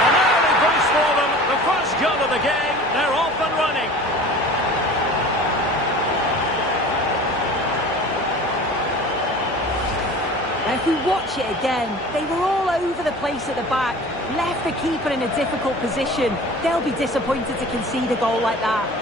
An early boost for them. The first goal of the game. They're off and running. Now, if we watch it again, they were all over the place at the back, left the keeper in a difficult position. They'll be disappointed to concede a goal like that.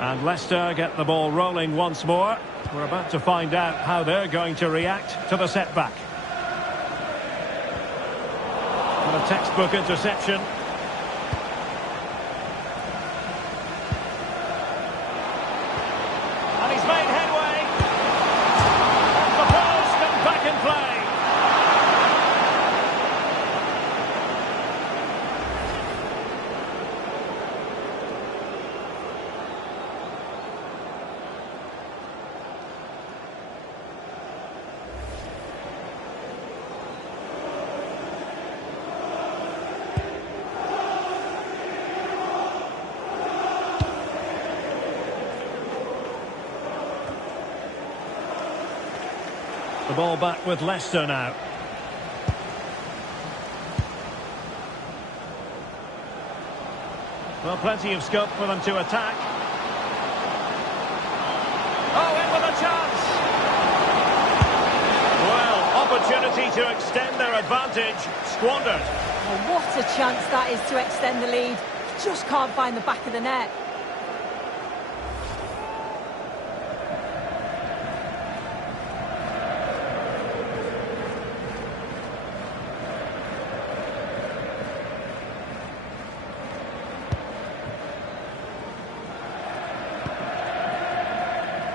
And Leicester get the ball rolling once more. We're about to find out how they're going to react to the setback. And a textbook interception. And he's made headway. Off the post and back in play. The ball back with Leicester now. Well, plenty of scope for them to attack. Oh, in with a chance! Well, opportunity to extend their advantage, squandered. Oh, what a chance that is to extend the lead. Just can't find the back of the net.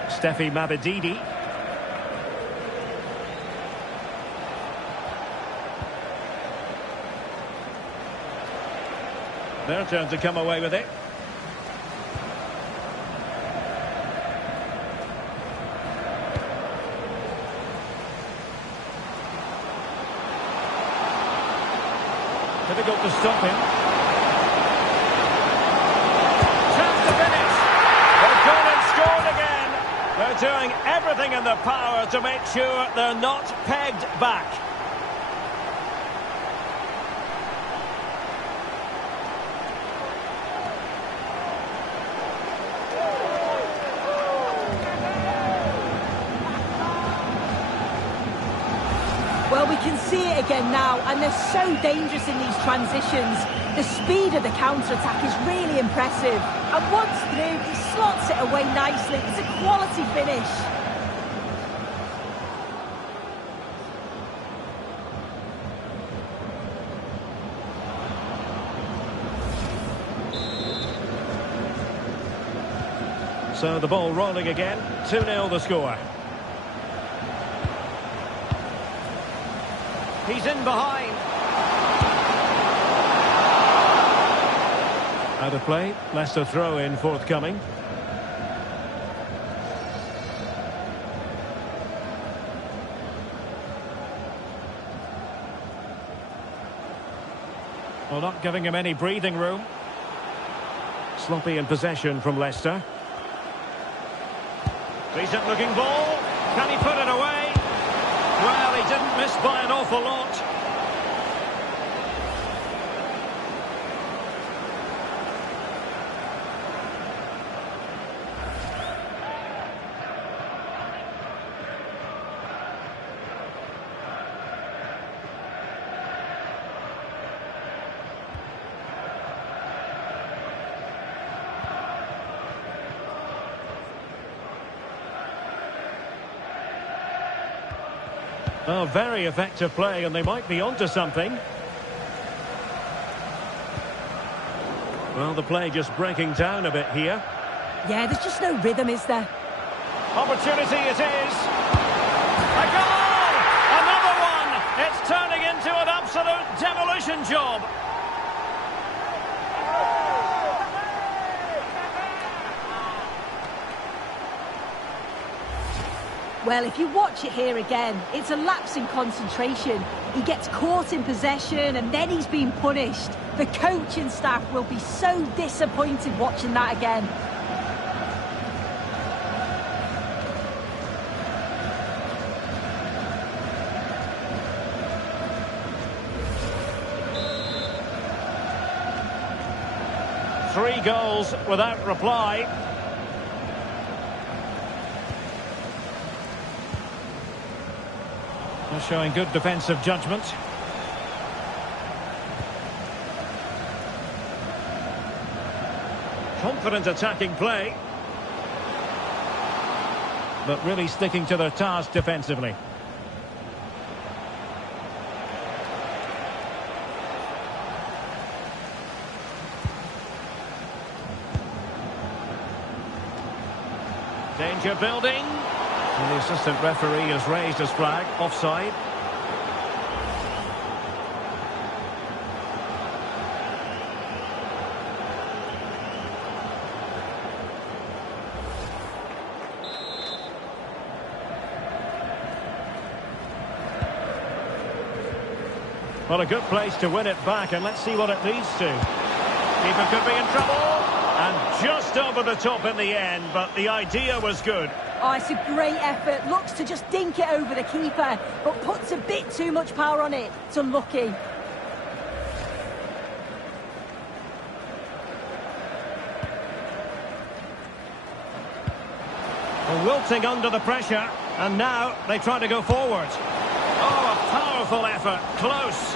Steffi Mabadidi. Their turn to come away with it. Difficult to stop him. Chance to finish. They've gone and scored again. They're doing everything in their power to make sure they're not pegged back. Well, we can see it again now, and they're so dangerous in these transitions. The speed of the counter-attack is really impressive. And once through, he slots it away nicely. It's a quality finish. So the ball rolling again. 2-0 the score. He's in behind. Out of play. Leicester throw in forthcoming. Well, not giving him any breathing room. Sloppy in possession from Leicester. Decent looking ball. Can he put it away? Well, he didn't miss by an awful lot. Oh, very effective play, and they might be onto something. Well, the play just breaking down a bit here. Yeah, there's just no rhythm, is there? Opportunity it is. A goal! Another one! It's turning into an absolute demolition job. Well, if you watch it here again, it's a lapse in concentration. He gets caught in possession and then he's being punished. The coach and staff will be so disappointed watching that again. Three goals without reply. They're showing good defensive judgment. Confident attacking play. But really sticking to their task defensively. Danger building. And the assistant referee has raised his flag, offside. Well, a good place to win it back, and let's see what it leads to. Keeper could be in trouble, and just over the top in the end, but the idea was good. Oh, it's a great effort. Looks to just dink it over the keeper, but puts a bit too much power on it. It's unlucky. Wilting under the pressure, and now they try to go forward. Oh, a powerful effort. Close.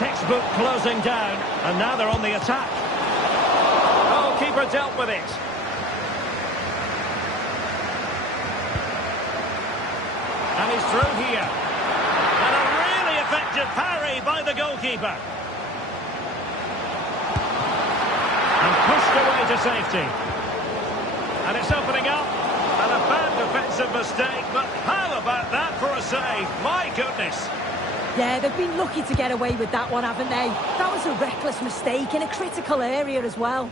Textbook closing down, and now they're on the attack. Oh, keeper dealt with it. And he's through here. And a really effective parry by the goalkeeper. And pushed away to safety. And it's opening up. And a bad defensive mistake, but how about that for a save? My goodness. Yeah, they've been lucky to get away with that one, haven't they? That was a reckless mistake in a critical area as well.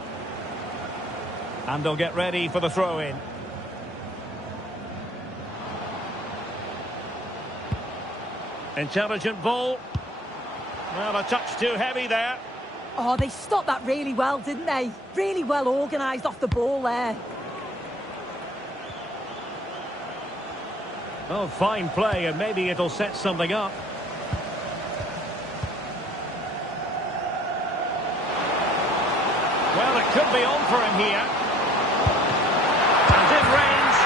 And they'll get ready for the throw-in. Intelligent ball. Well, a touch too heavy there. Oh, they stopped that really well, didn't they? Really well organised off the ball there. Oh, fine play, and maybe it'll set something up. Well, it could be on for him here. And in range.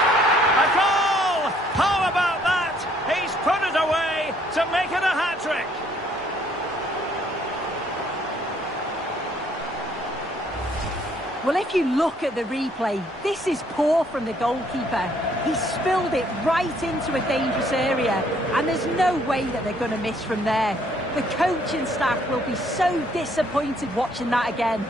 A goal! How about that? He's put it away to make it a hat-trick. Well, if you look at the replay, this is poor from the goalkeeper. He spilled it right into a dangerous area, and there's no way that they're going to miss from there. The coaching staff will be so disappointed watching that again.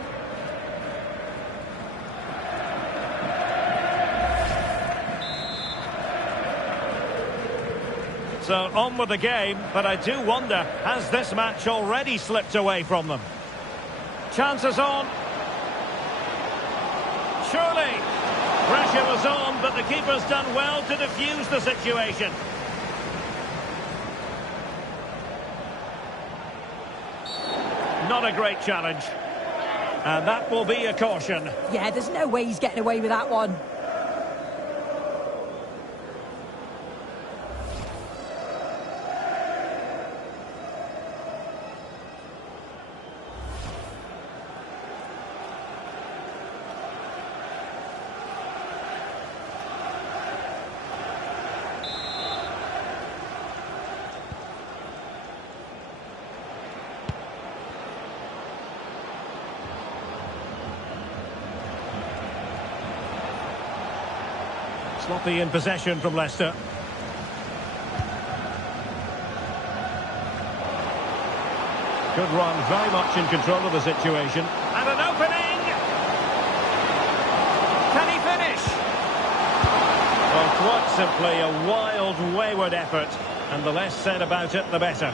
So on with the game, but I do wonder, has this match already slipped away from them? Chances on. Surely. Pressure was on, but the keeper's done well to defuse the situation. Not a great challenge. And that will be a caution. Yeah, there's no way he's getting away with that one. Sloppy in possession from Leicester. Good run, very much in control of the situation. And an opening! Can he finish? Well, quite simply a wild, wayward effort. And the less said about it, the better.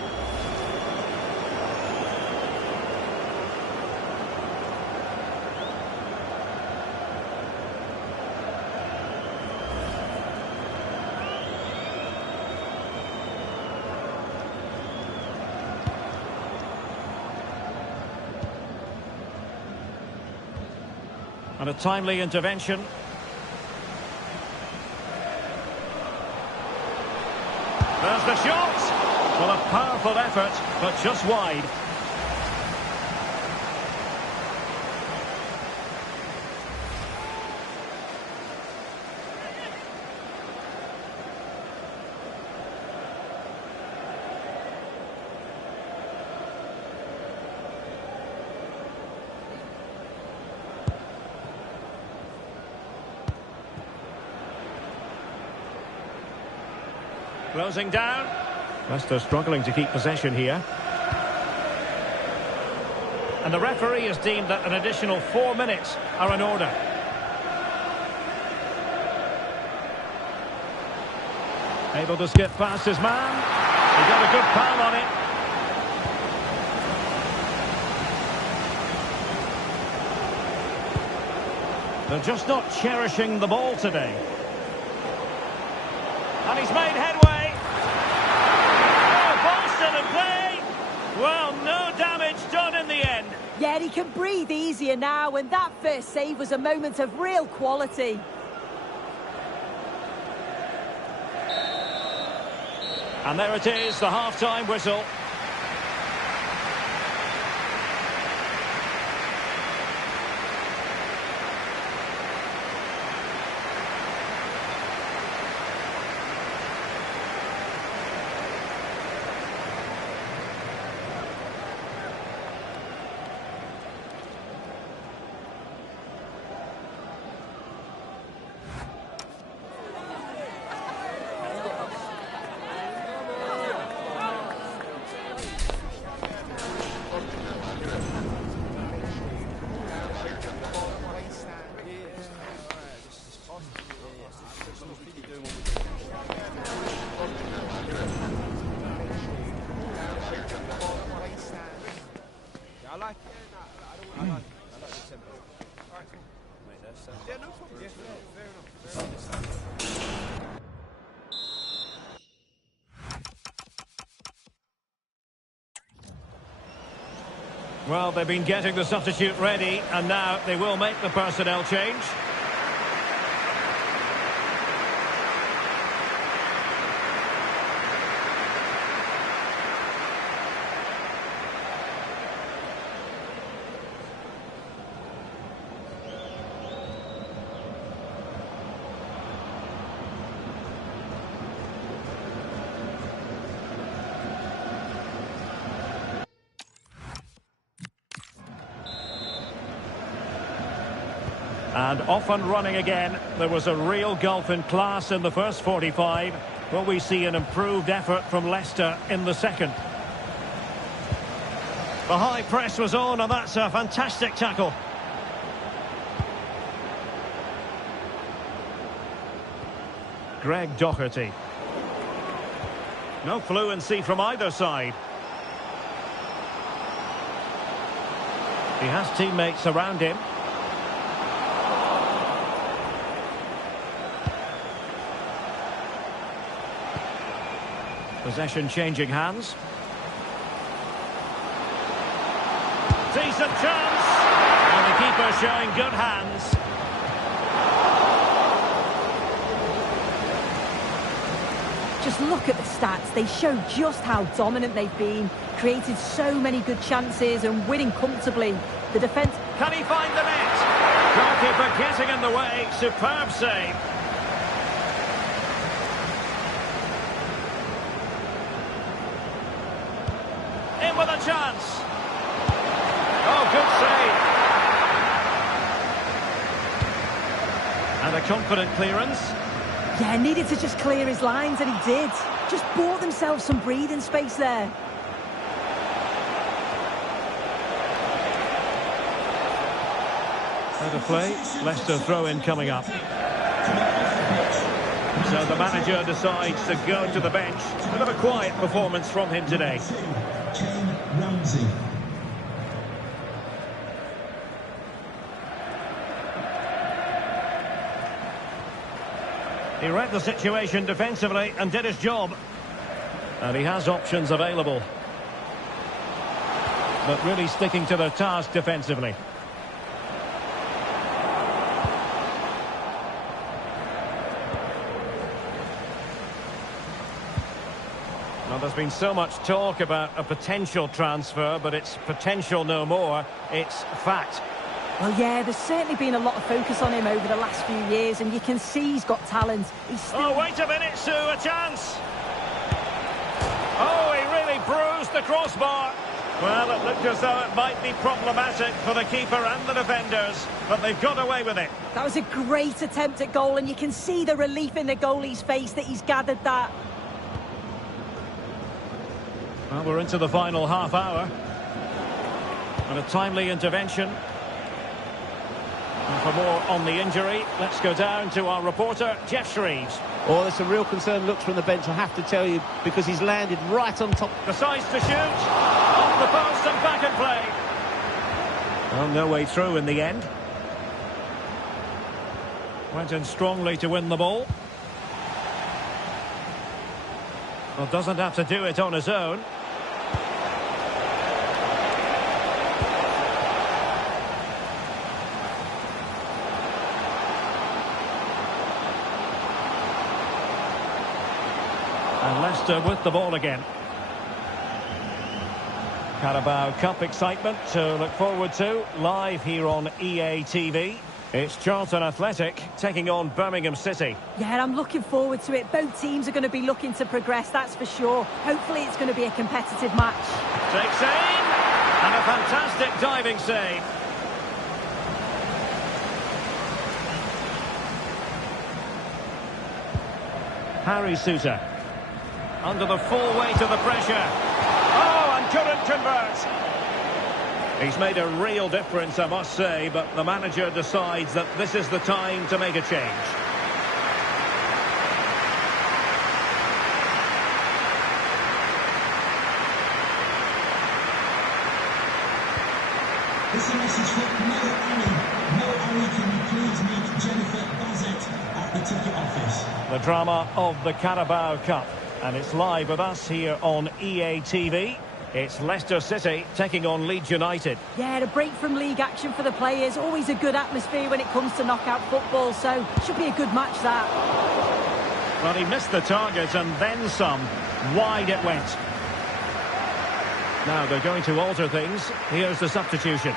And a timely intervention. There's the shot! Well, a powerful effort, but just wide. Closing down. Leicester struggling to keep possession here. And the referee has deemed that an additional 4 minutes are in order. Able to skip past his man. He got a good palm on it. They're just not cherishing the ball today. And he's made headway. Oh, ball still in play. Well, no damage done in the end. Yeah, he can breathe easier now, and that first save was a moment of real quality. And there it is, the half-time whistle. Well, they've been getting the substitute ready, and now they will make the personnel change. And off and running again. There was a real gulf in class in the first 45. Will we see an improved effort from Leicester in the second? The high press was on, and that's a fantastic tackle. Greg Doherty. No fluency from either side. He has teammates around him. Possession changing hands. Decent chance. And the keeper showing good hands. Just look at the stats. They show just how dominant they've been. Created so many good chances and winning comfortably. The defence... Can he find the net? Goalkeeper getting in the way. Superb save. In with a chance. Oh, good save. And a confident clearance. Yeah, needed to just clear his lines, and he did. Just bought themselves some breathing space there. Out of play. Leicester throw-in coming up. So the manager decides to go to the bench. Bit of a quiet performance from him today. He read the situation defensively and did his job. And he has options available. But really sticking to their task defensively. Well, there's been so much talk about a potential transfer, but it's potential no more. It's fact. Well, yeah, there's certainly been a lot of focus on him over the last few years, and you can see he's got talent. He's still... Oh, wait a minute, Sue, a chance! Oh, he really bruised the crossbar. Well, it looked as though it might be problematic for the keeper and the defenders, but they've got away with it. That was a great attempt at goal, and you can see the relief in the goalie's face that he's gathered that. Well, we're into the final half hour. And a timely intervention. And for more on the injury, let's go down to our reporter, Jeff Shreves. Oh, there's some real concerned looks from the bench, I have to tell you, because he's landed right on top. Decides to shoot. Off the post and back in play. Well, no way through in the end. Went in strongly to win the ball. Well, doesn't have to do it on his own. And Leicester with the ball again. Carabao Cup excitement to look forward to live here on EA TV. It's Charlton Athletic taking on Birmingham City. Yeah, I'm looking forward to it. Both teams are going to be looking to progress, that's for sure. Hopefully it's going to be a competitive match. Takes aim, and a fantastic diving save. Harry Sousa. Under the full weight of the pressure. Oh, and couldn't convert. He's made a real difference, I must say, but the manager decides that this is the time to make a change. This is a message for Mo Ari. Mo Ari, can you please meet Jennifer Bassett at the ticket office? The drama of the Carabao Cup, and it's live with us here on EA TV. It's Leicester City taking on Leeds United. Yeah, a break from league action for the players. Always a good atmosphere when it comes to knockout football, so should be a good match, that. Well, he missed the target and then some. Wide it went. Now they're going to alter things. Here's the substitution.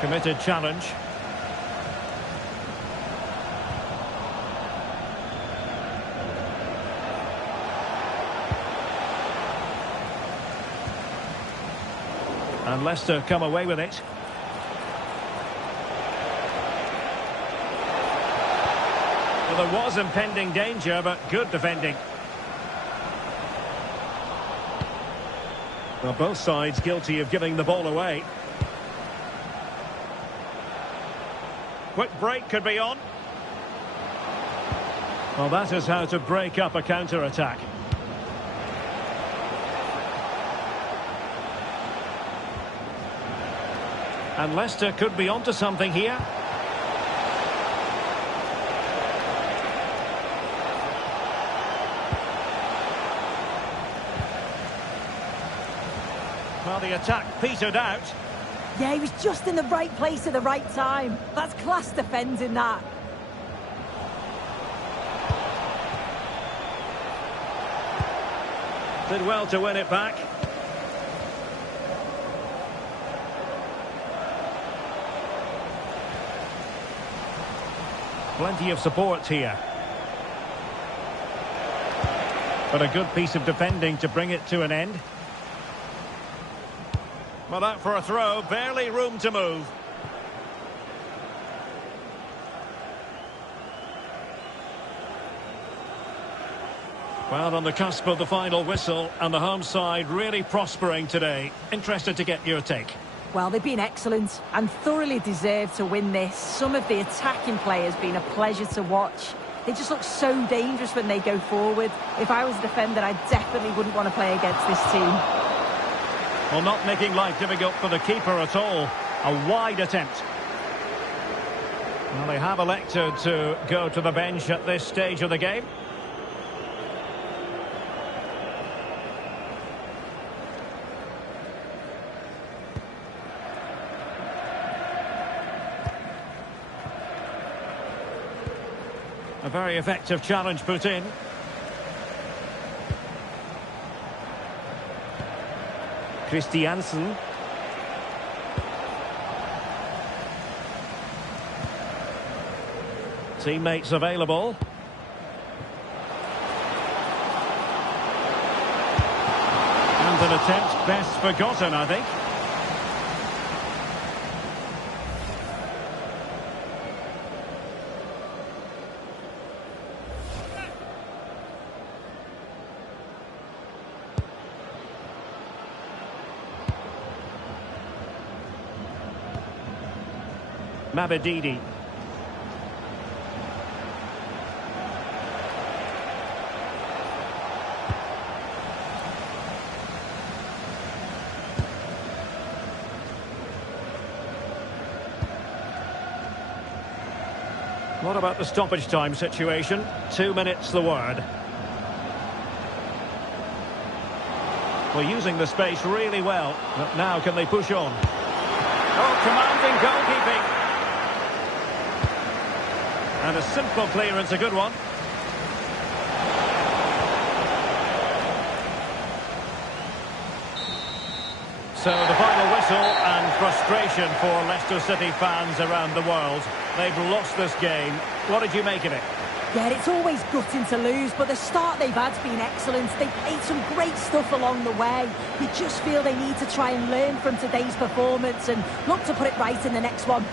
Committed challenge. And Leicester come away with it. Well, there was impending danger, but good defending. Well, both sides guilty of giving the ball away. Quick break could be on. Well, that is how to break up a counter-attack. And Leicester could be onto something here. Well, the attack petered out. Yeah, he was just in the right place at the right time. That's class defending, that. Did well to win it back. Plenty of support here. But a good piece of defending to bring it to an end. Well, out for a throw, barely room to move. Well, on the cusp of the final whistle, and the home side really prospering today. Interested to get your take. Well, they've been excellent and thoroughly deserved to win this. Some of the attacking players have been a pleasure to watch. They just look so dangerous when they go forward. If I was a defender, I definitely wouldn't want to play against this team. Well, not making life difficult for the keeper at all. A wide attempt. Well, they have elected to go to the bench at this stage of the game. A very effective challenge put in. Christiansen. Teammates available. And an attempt best forgotten, I think. Mabedidi. What about the stoppage time situation? 2 minutes the word. Well, using the space really well. But now can they push on? Oh, commanding goalkeeping. And a simple clearance, a good one. So the final whistle and frustration for Leicester City fans around the world. They've lost this game. What did you make of it? Yeah, it's always gutting to lose, but the start they've had's been excellent. They've made some great stuff along the way. You just feel they need to try and learn from today's performance and look to put it right in the next one.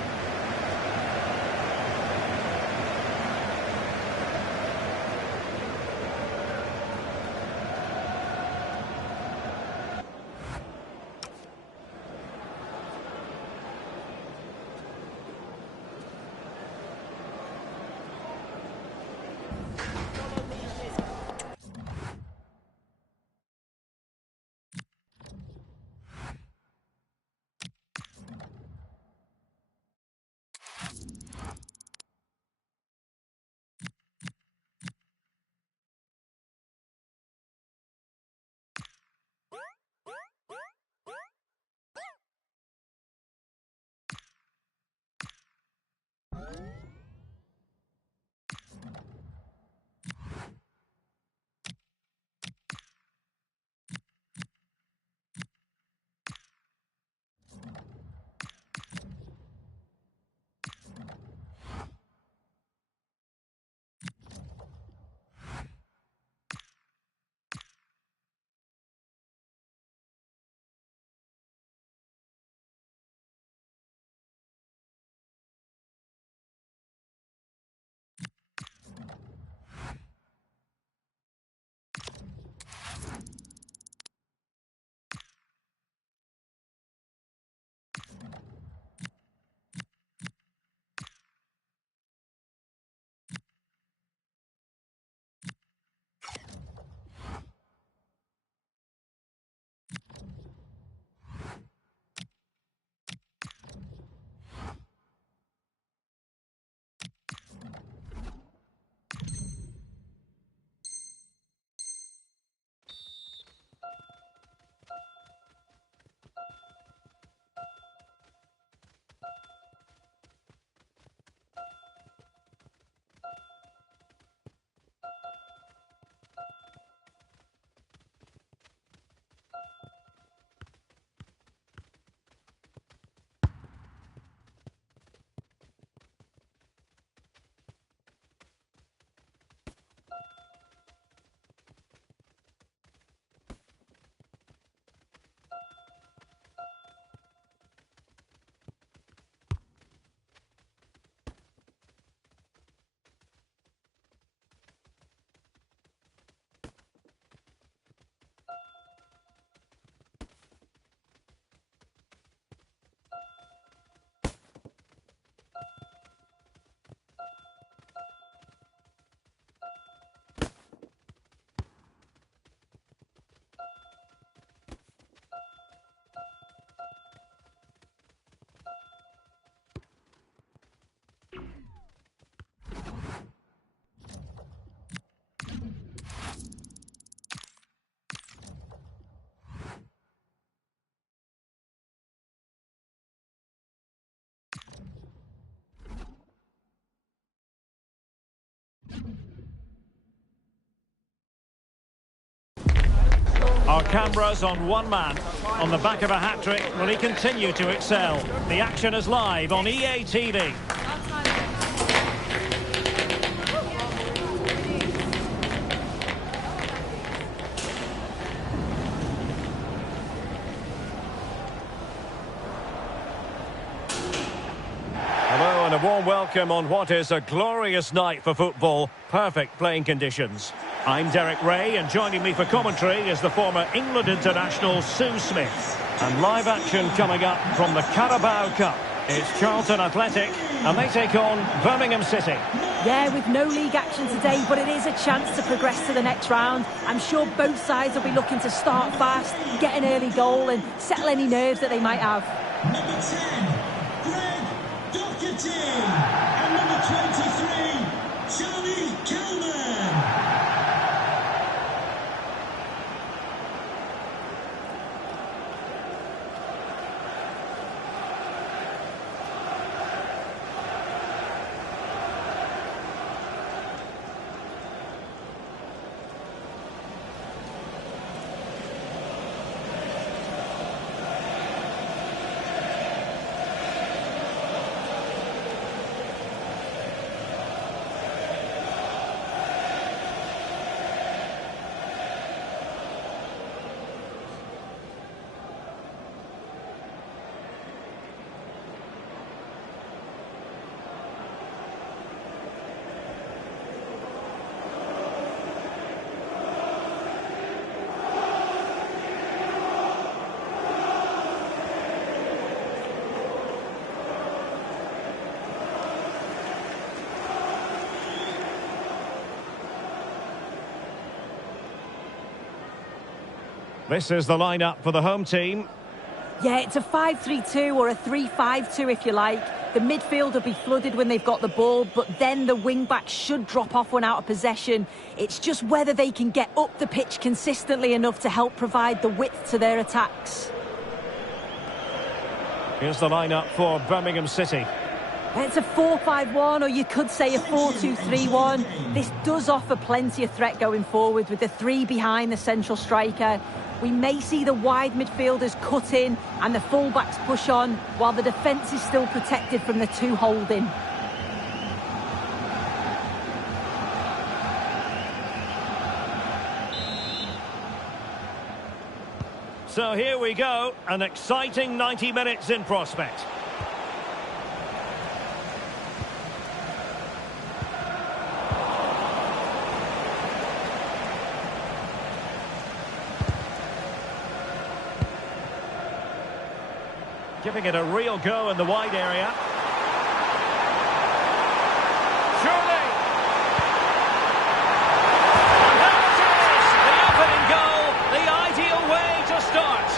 Our cameras on one man. On the back of a hat-trick, will he continue to excel? The action is live on EA TV. Hello and a warm welcome on what is a glorious night for football. Perfect playing conditions. I'm Derek Ray, and joining me for commentary is the former England international Sue Smith. And live action coming up from the Carabao Cup. It's Charlton Athletic, and they take on Birmingham City. Yeah, with no league action today, but it is a chance to progress to the next round. I'm sure both sides will be looking to start fast, get an early goal and settle any nerves that they might have. Number 10, Greg Doherty. And number 23, Charlie Kelman. This is the lineup for the home team. Yeah, it's a 5-3-2 or a 3-5-2 if you like. The midfield will be flooded when they've got the ball, but then the wing-backs should drop off when out of possession. It's just whether they can get up the pitch consistently enough to help provide the width to their attacks. Here's the lineup for Birmingham City. It's a 4-5-1, or you could say a 4-2-3-1. This does offer plenty of threat going forward with the three behind the central striker. We may see the wide midfielders cut in and the full-backs push on, while the defence is still protected from the two holding. So here we go, an exciting 90 minutes in prospect. Giving it a real go in the wide area. Surely! And there it is! The opening goal, the ideal way to start.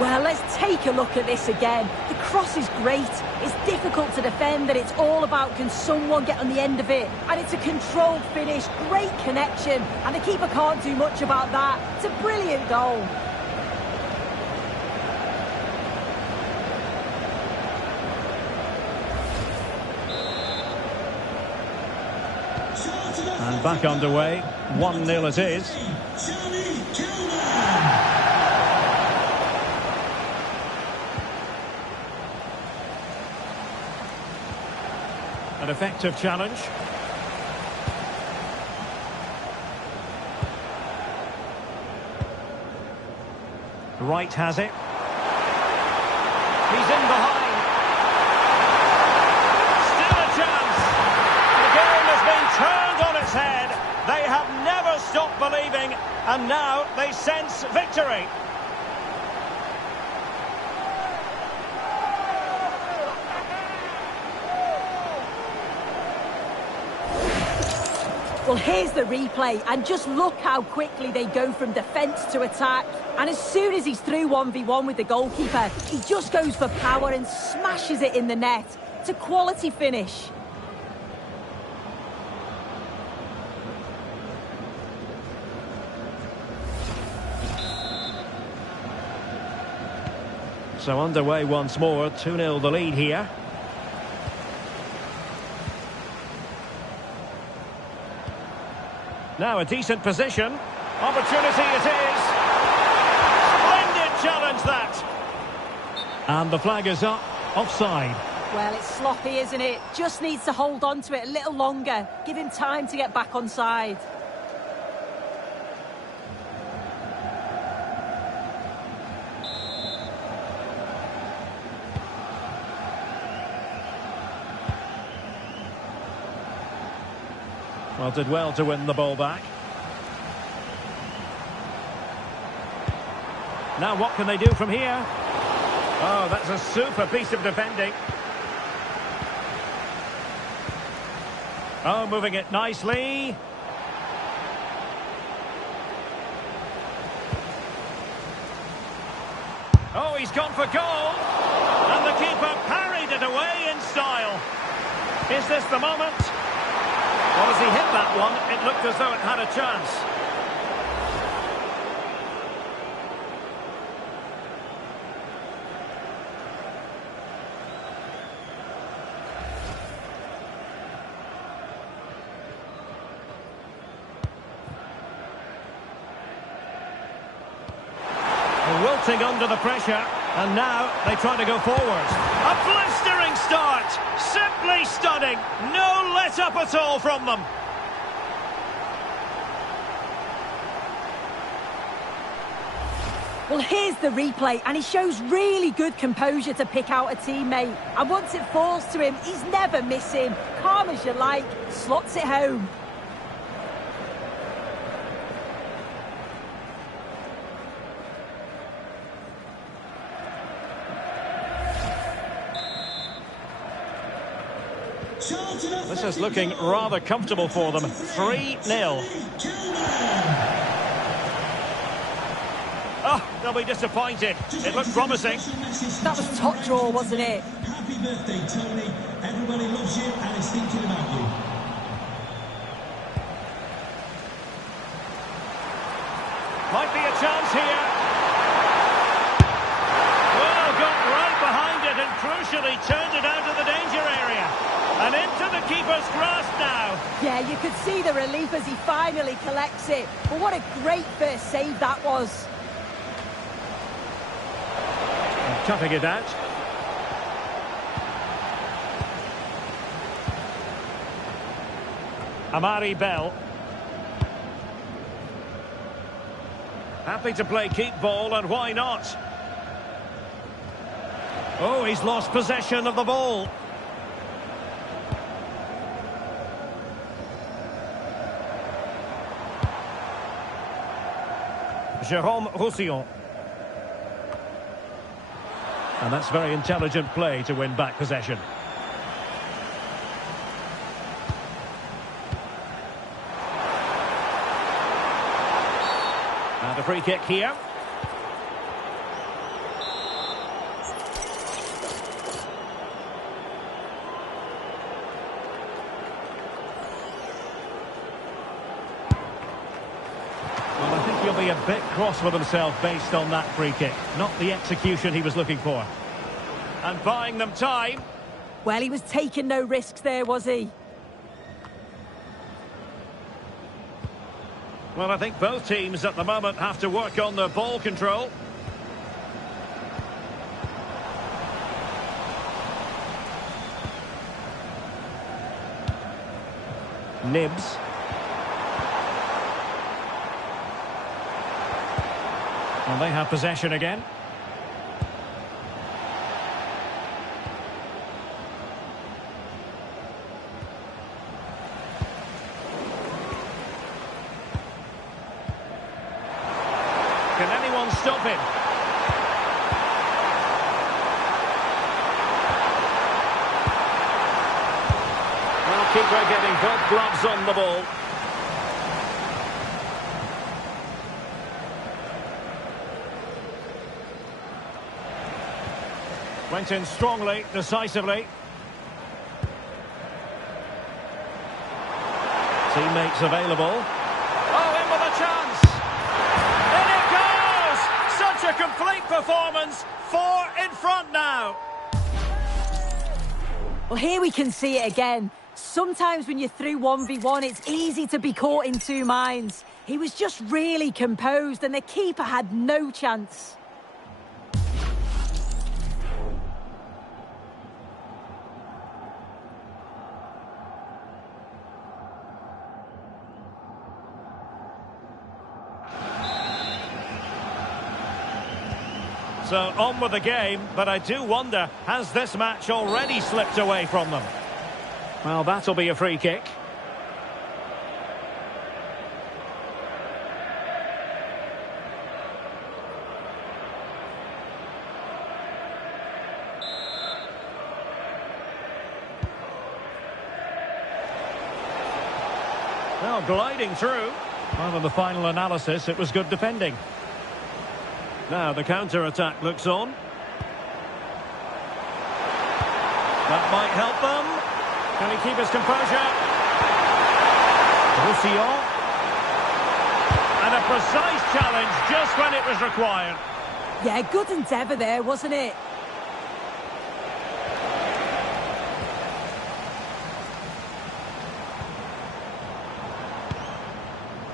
Well, let's take a look at this again. The cross is great. It's difficult to defend, and it's all about can someone get on the end of it. And it's a controlled finish, great connection, and the keeper can't do much about that. It's a brilliant goal. And back underway, 1-0 it is. Charlie Kelman. An effective challenge. Wright has it. He's in behind. Still a chance. The game has been turned on its head. They have never stopped believing, and now they sense victory. Well, here's the replay, and just look how quickly they go from defence to attack. And as soon as he's through 1v1 with the goalkeeper, he just goes for power and smashes it in the net. It's a quality finish. So underway once more, 2-0 the lead here. Now a decent position. Opportunity it is. Splendid challenge that. And the flag is up. Offside. Well, it's sloppy, isn't it? Just needs to hold on to it a little longer. Give him time to get back on side. Well, did well to win the ball back. Now what can they do from here? Oh, that's a super piece of defending. Oh, moving it nicely. Oh, he's gone for goal. And the keeper parried it away in style. Is this the moment? Well, as he hit that one, it looked as though it had a chance. Wilting under the pressure, and now they try to go forward. A blistering start! Simply stunning! No let-up at all from them. Well, here's the replay, and he shows really good composure to pick out a teammate. And once it falls to him, he's never missing. Calm as you like, slots it home. This is looking rather comfortable for them. 3-0. Oh, they'll be disappointed. It looked promising. That was top draw, wasn't it? Happy birthday, Tony. Everybody loves you and is thinking about you. Might be a chance here. Well, got right behind it and crucially turned it out of the danger area. And into the keeper's grasp now. Yeah, you could see the relief as he finally collects it. But what a great first save that was. And cutting it out. Amari Bell. Happy to play keep ball, and why not? Oh, he's lost possession of the ball. Jérôme Roussillon. And that's very intelligent play to win back possession. And a free kick here. He'll be a bit cross with himself based on that free kick. Not the execution he was looking for. And buying them time. Well, he was taking no risks there, was he? Well, I think both teams at the moment have to work on their ball control. Nibs. Well, they have possession again. Can anyone stop him? Well, keeper getting both gloves on the ball. Went in strongly, decisively. Teammates available. Oh, in with a chance! In it goes! Such a complete performance. 4 in front now. Well, here we can see it again. Sometimes when you're through 1v1, it's easy to be caught in two minds. He was just really composed and the keeper had no chance. So on with the game, but I do wonder, has this match already slipped away from them? Well, that'll be a free kick. Oh, gliding through. Well, in the final analysis, it was good defending. Now the counter-attack looks on. That might help them. Can he keep his composure? Roussillon. And a precise challenge just when it was required. Yeah, good endeavour there, wasn't it?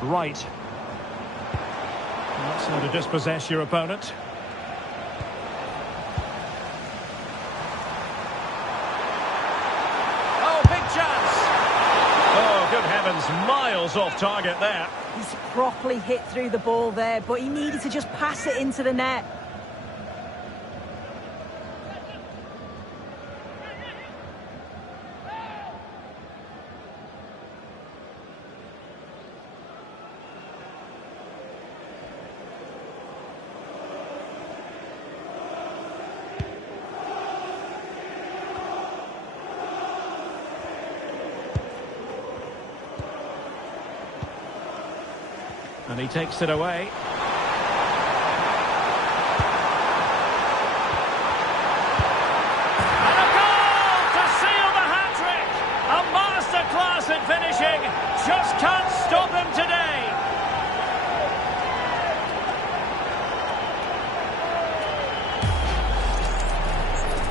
Right. That's how to dispossess your opponent. Oh, big chance! Oh, good heavens, miles off target there. He's properly hit through the ball there, but he needed to just pass it into the net. And he takes it away. And a goal to seal the hat-trick! A masterclass in finishing. Just can't stop him today.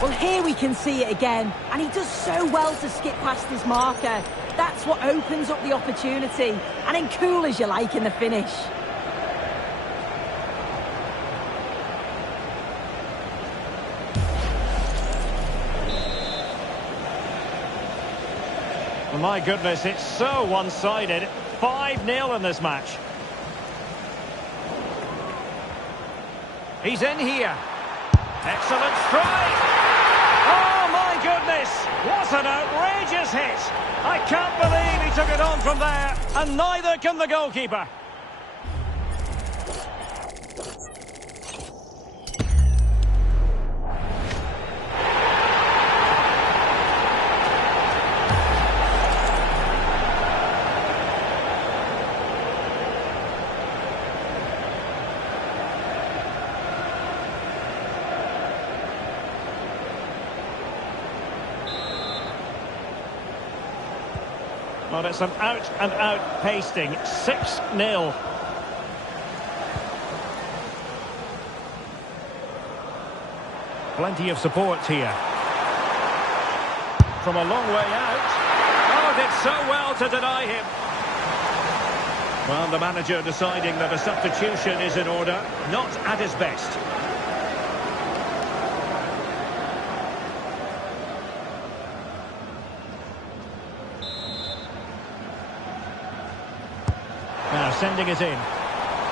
Well, here we can see it again, and he does so well to skip past his marker. That's what opens up the opportunity, and then cool as you like in the finish. Well, my goodness, it's so one-sided. 5-0 in this match. He's in here. Excellent strike. Oh, my goodness. What an outrageous hit. I can't believe he took it on from there, and neither can the goalkeeper. Well, it's an out-and-out pasting. 6-0. Plenty of support here. From a long way out. Oh, did so well to deny him. Well, the manager deciding that a substitution is in order. Not at his best. Now sending it in.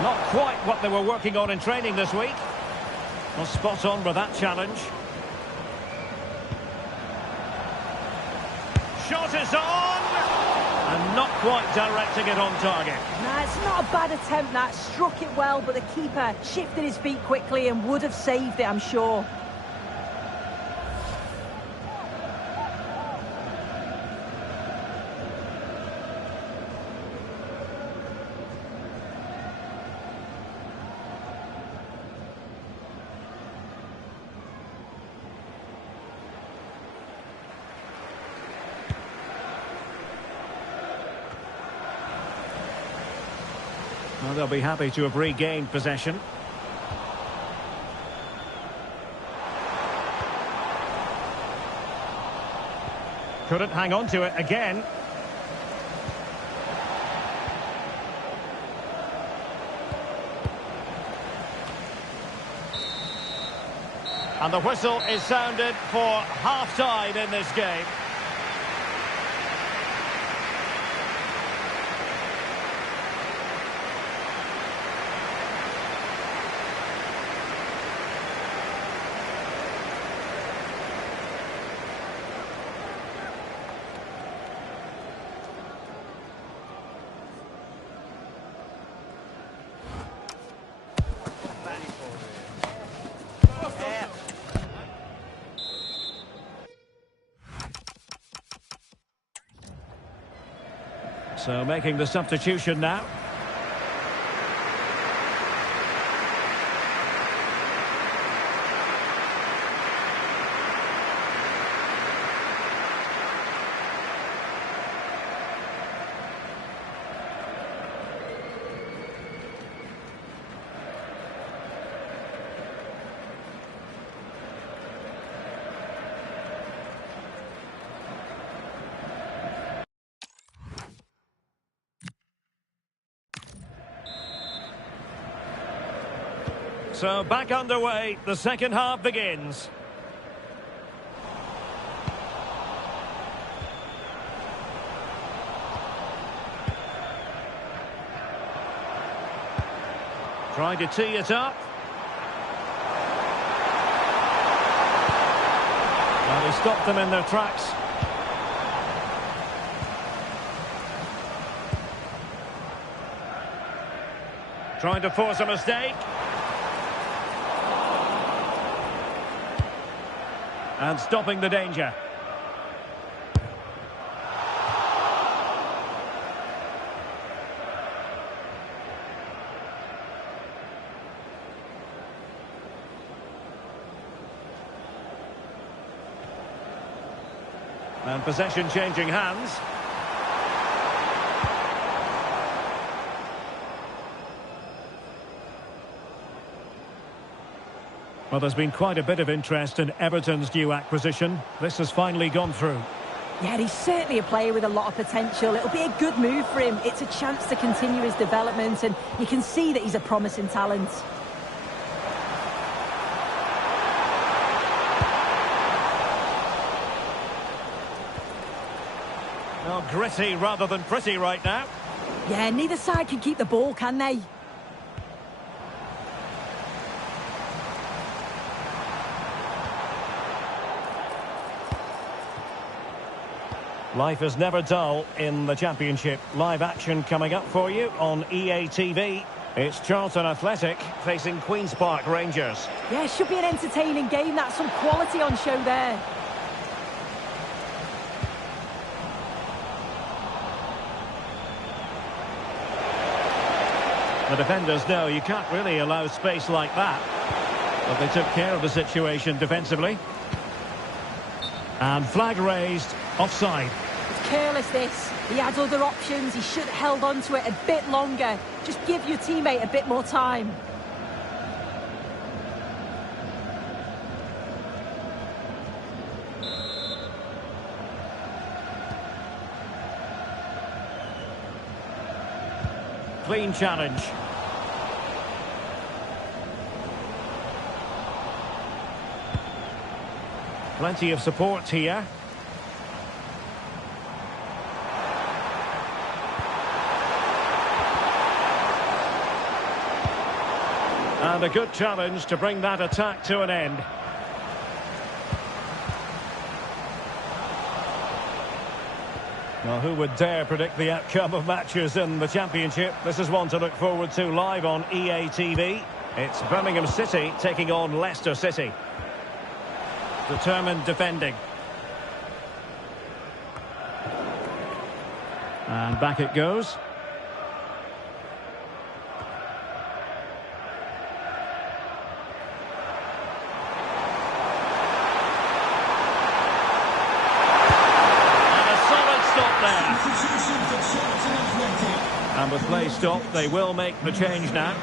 Not quite what they were working on in training this week. Well, spot on with that challenge. Shot is on! And not quite directing it on target. Nah, it's not a bad attempt, that. Struck it well, but the keeper shifted his feet quickly and would have saved it, I'm sure. Well, they'll be happy to have regained possession. Couldn't hang on to it again. And the whistle is sounded for half-time in this game. So making the substitution now. So back underway, the second half begins. Trying to tee it up. Well, he stopped them in their tracks. Trying to force a mistake. And stopping the danger. And possession changing hands. Well, there's been quite a bit of interest in Everton's new acquisition. This has finally gone through. Yeah, he's certainly a player with a lot of potential. It'll be a good move for him. It's a chance to continue his development, and you can see that he's a promising talent. Well, gritty rather than pretty right now. Yeah, neither side can keep the ball, can they? Life is never dull in the Championship. Live action coming up for you on EA TV. It's Charlton Athletic facing Queen's Park Rangers. Yeah, it should be an entertaining game. That's some quality on show there. The defenders know you can't really allow space like that. But they took care of the situation defensively. And flag raised, offside. It's careless, this. He had other options. He should have held on to it a bit longer. Just give your teammate a bit more time. Clean challenge. Plenty of support here. And a good challenge to bring that attack to an end. Well, who would dare predict the outcome of matches in the Championship? This is one to look forward to live on EA TV. It's Birmingham City taking on Leicester City. Determined defending. And back it goes. And with play stopped, they will make the change now.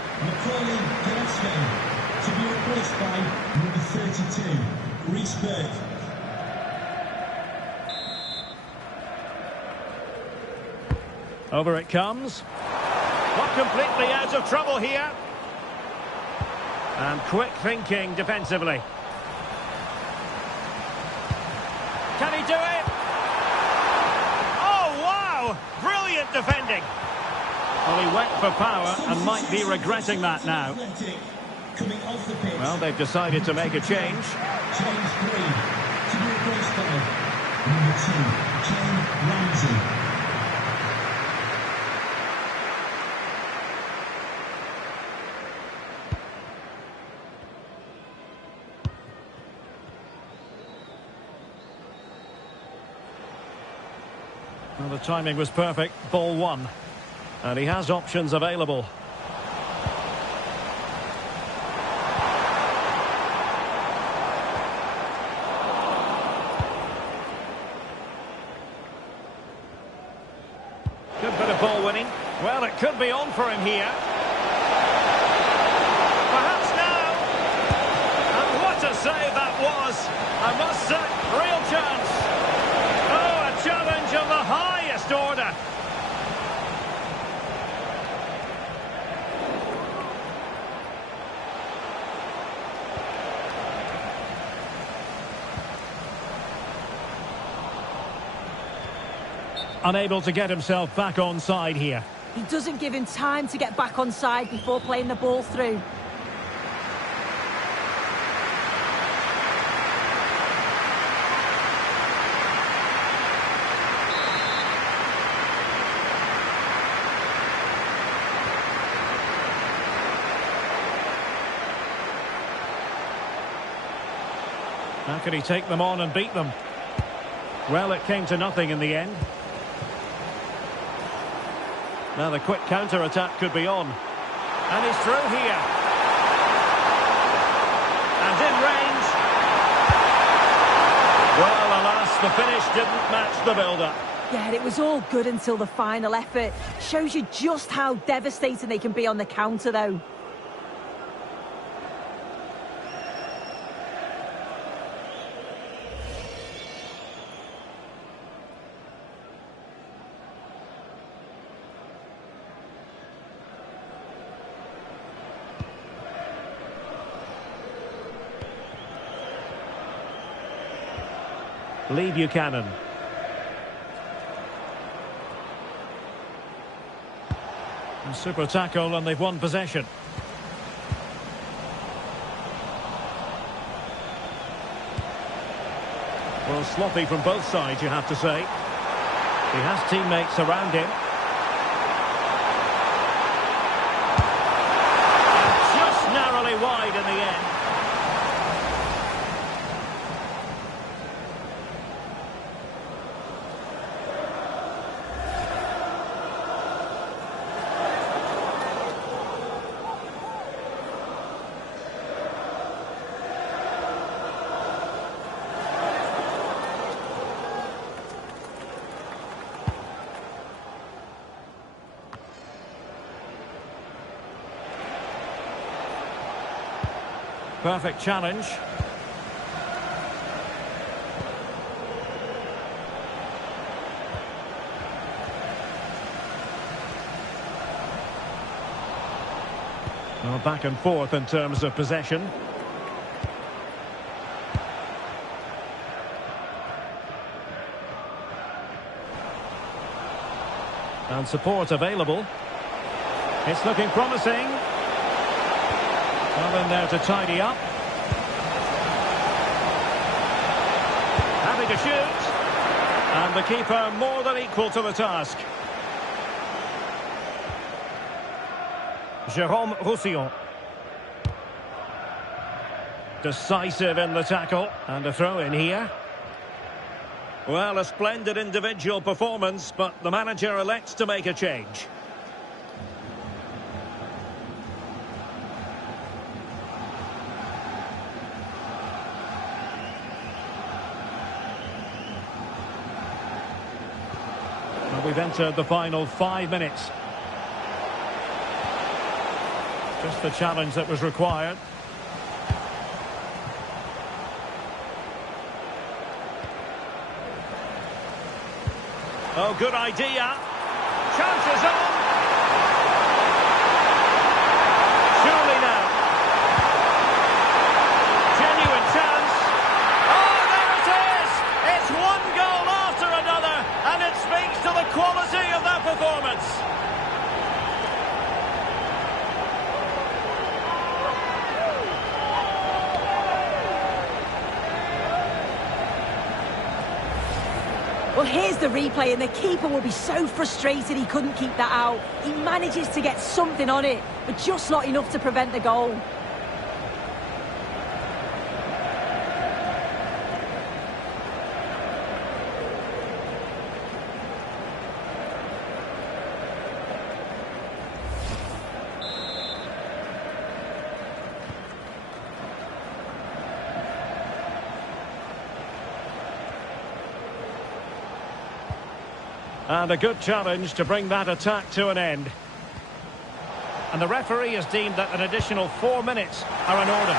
To be replaced by number 32, Reece Burke. Over it comes. Not completely out of trouble here. And quick thinking defensively. Can he do it? Oh, wow! Brilliant defending. Well, he went for power and might be regretting that now. Well, they've decided to make a change. James Green to be replaced by number 2, Kane Ramsey. Well, the timing was perfect. Ball one. And he has options available. Good bit of ball winning. Well, it could be on for him here. Perhaps now. And what a save that was. I must say, real chance. Oh, a challenge of the highest order. Unable to get himself back on side here. He doesn't give him time to get back on side before playing the ball through. How can he take them on and beat them? Well, it came to nothing in the end. Now the quick counter-attack could be on. And he's through here. And in range. Well, alas, the finish didn't match the build-up. Yeah, it was all good until the final effort. Shows you just how devastating they can be on the counter, though. Lee Buchanan. A super tackle and they've won possession. Well, sloppy from both sides, you have to say. He has teammates around him. And just narrowly wide in the end. Perfect challenge. Well, back and forth in terms of possession. And support available. It's looking promising. Well, in there to tidy up. Having to shoot. And the keeper more than equal to the task. Jérôme Roussillon. Decisive in the tackle. And a throw in here. Well, a splendid individual performance, but the manager elects to make a change. We've entered the final 5 minutes. Just the challenge that was required. Oh, good idea. Chances on. Surely now. Genuine chance. Oh, there it is! It's one goal after another, and it speaks to the quality of that performance. Well, here's the replay, and the keeper will be so frustrated he couldn't keep that out. He manages to get something on it, but just not enough to prevent the goal. And a good challenge to bring that attack to an end. And the referee has deemed that an additional 4 minutes are in order.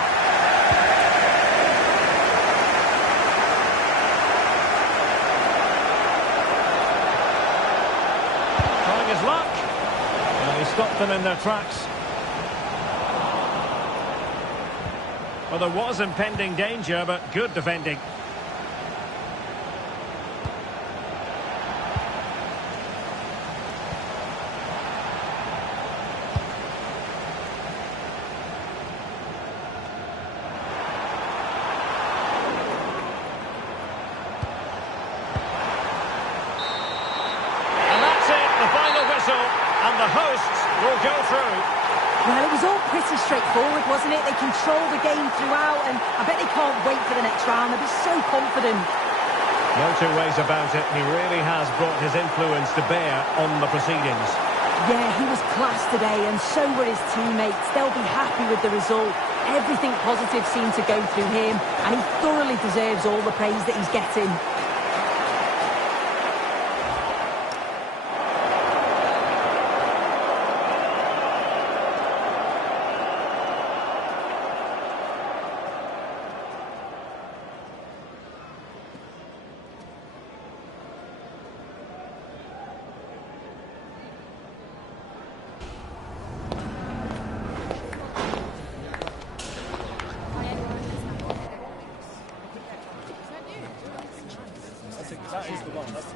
Trying his luck. And he stopped them in their tracks. Well, there was impending danger, but good defending. And the hosts will go through. Well, it was all pretty straightforward, wasn't it? They controlled the game throughout, and I bet they can't wait for the next round. They'll be so confident. No two ways about it. He really has brought his influence to bear on the proceedings. Yeah, he was class today, and so were his teammates. They'll be happy with the result. Everything positive seemed to go through him, and he thoroughly deserves all the praise that he's getting. That is the one. That's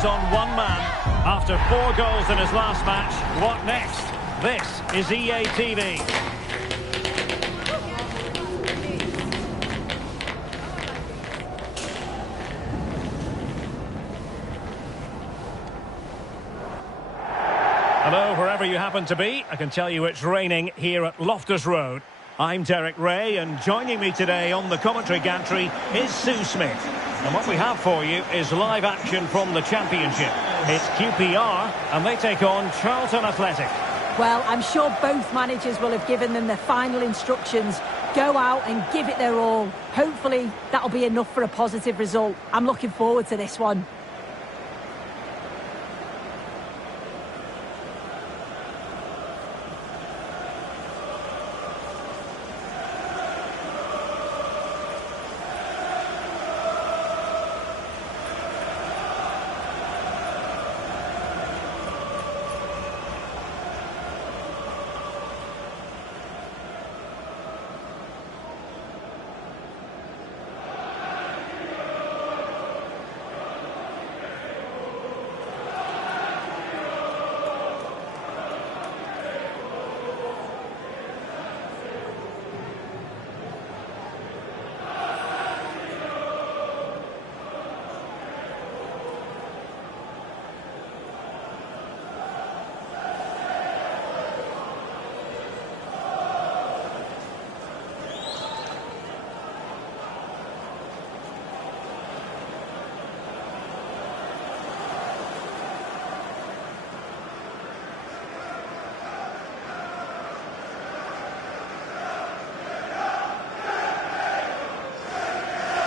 He's on one man. After 4 goals in his last match, what next? This is EA TV. Hello, wherever you happen to be. I can tell you it's raining here at Loftus Road. I'm Derek Ray, and joining me today on the commentary gantry is Sue Smith. And what we have for you is live action from the Championship. It's QPR, and they take on Charlton Athletic. Well, I'm sure both managers will have given them their final instructions. Go out and give it their all. Hopefully, that'll be enough for a positive result. I'm looking forward to this one.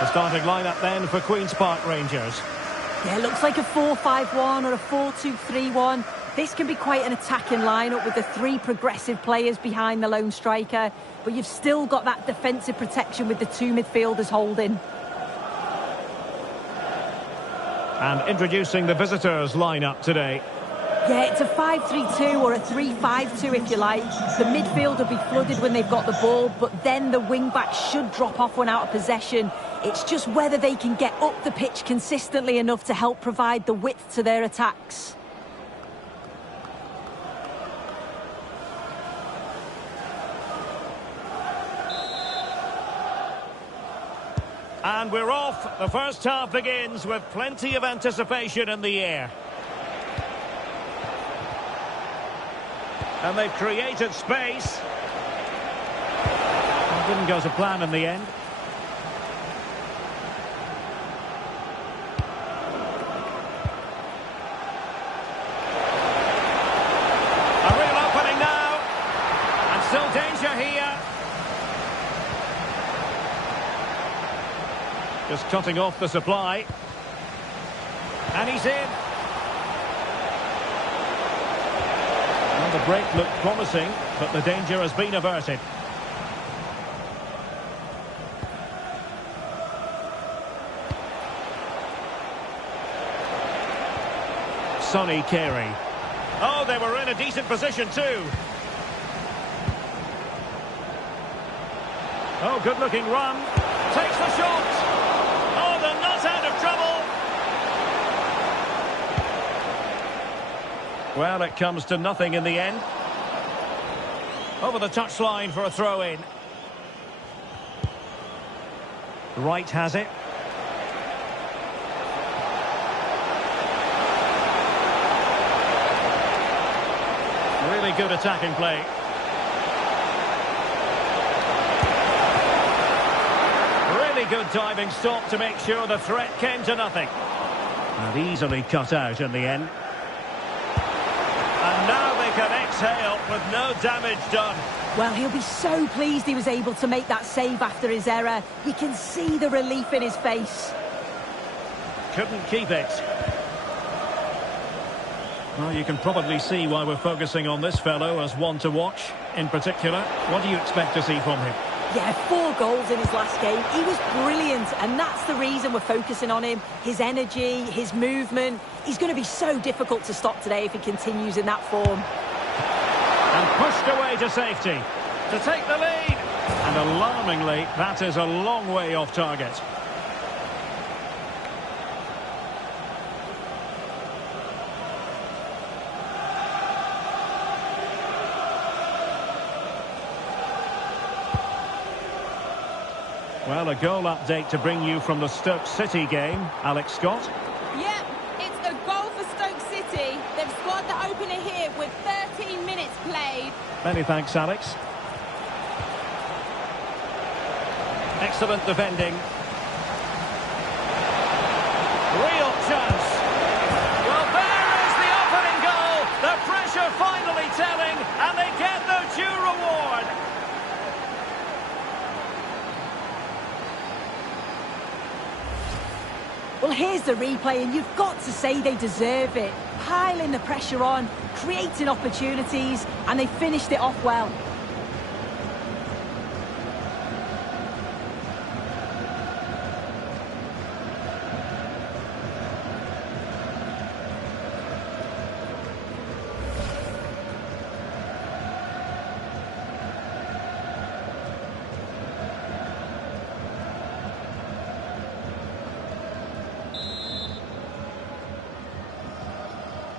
The starting lineup then for Queen's Park Rangers. Yeah, looks like a 4-5-1 or a 4-2-3-1. This can be quite an attacking lineup with the 3 progressive players behind the lone striker, but you've still got that defensive protection with the 2 midfielders holding. And introducing the visitors lineup today. Yeah, it's a 5-3-2 or a 3-5-2 if you like. The midfield will be flooded when they've got the ball, but then the wing-backs should drop off when out of possession. It's just whether they can get up the pitch consistently enough to help provide the width to their attacks. And we're off. The first half begins with plenty of anticipation in the air. And they've created space. It didn't go to plan in the end. A real opening now. And still danger here. Just cutting off the supply. And he's in. The break looked promising, but the danger has been averted. Sonny Carey. Oh, they were in a decent position too. Oh, good-looking run. Takes the shot. Oh, they're not out of trouble. Well, it comes to nothing in the end. Over the touchline for a throw-in. Wright has it. Really good attacking play. Really good diving stop to make sure the threat came to nothing. And easily cut out in the end. And now they can exhale with no damage done. Well, he'll be so pleased he was able to make that save after his error. You can see the relief in his face. Couldn't keep it. Well, you can probably see why we're focusing on this fellow as one to watch. In particular, what do you expect to see from him? Yeah, 4 goals in his last game. He was brilliant, and that's the reason we're focusing on him. His energy, his movement. He's going to be so difficult to stop today if he continues in that form. And pushed away to safety to take the lead. And alarmingly, that is a long way off target. Well, a goal update to bring you from the Stoke City game. Alex Scott. Yep, it's a goal for Stoke City. They've scored the opener here with 13 minutes played. Many thanks, Alex. Excellent defending. Real chance. Well, there is the opening goal. The pressure finally telling, and they get their due reward. Well, here's the replay, and you've got to say they deserve it. Piling the pressure on, creating opportunities, and they finished it off well.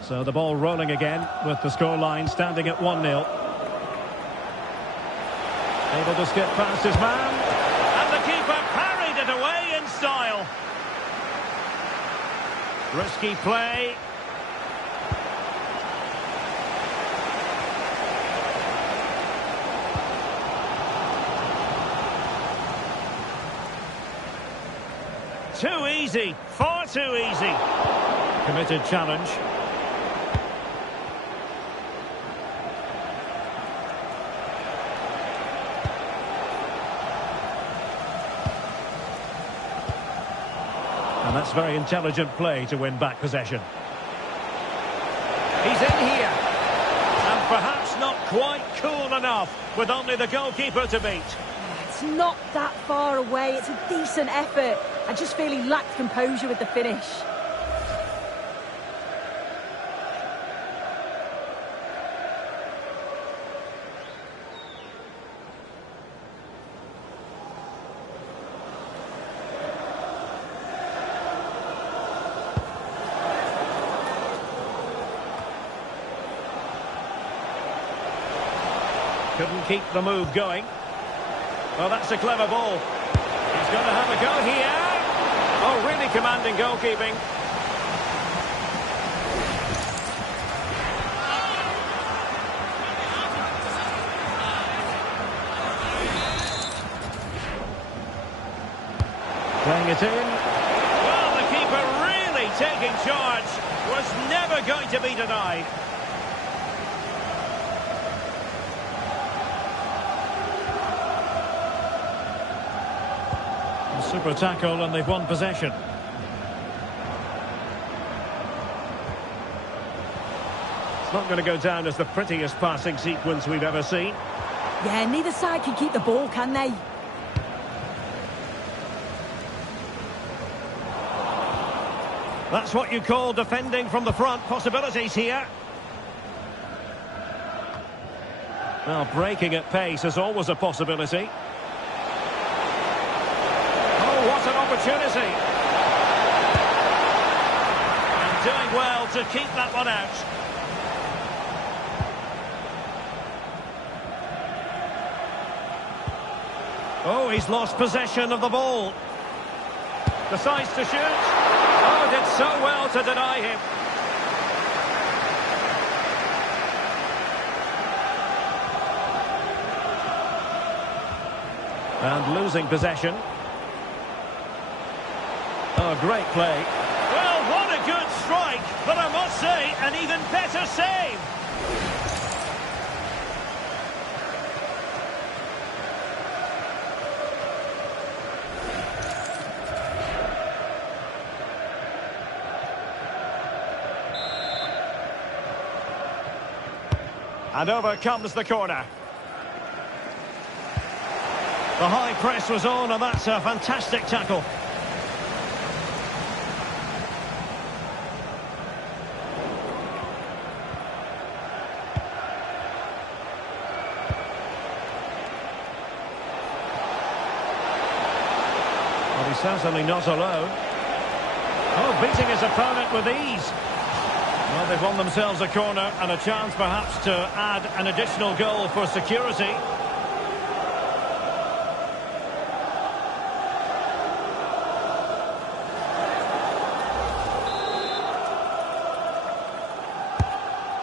So the ball rolling again with the scoreline standing at 1-0. Able to skip past his man. And the keeper parried it away in style. Risky play. Too easy. Far too easy. Committed challenge. And that's very intelligent play to win back possession. He's in here. And perhaps not quite cool enough with only the goalkeeper to beat. It's not that far away. It's a decent effort. I just feel he lacked composure with the finish. Couldn't keep the move going. Well, that's a clever ball. He's going to have a go here. Oh, really commanding goalkeeping. Playing it in. Well, the keeper really taking charge. Was never going to be denied. Super tackle, and they've won possession. It's not going to go down as the prettiest passing sequence we've ever seen. Yeah, neither side can keep the ball, can they? That's what you call defending from the front. Possibilities here. Well, breaking at pace is always a possibility. What an opportunity. And doing well to keep that one out. Oh, he's lost possession of the ball. Decides to shoot. Oh, did so well to deny him. And losing possession. Oh, great play. Well, what a good strike, but I must say, an even better save. And over comes the corner. The high press was on, and that's a fantastic tackle. Well, he's certainly not alone. Oh, beating his opponent with ease. Well, they've won themselves a corner and a chance perhaps to add an additional goal for security.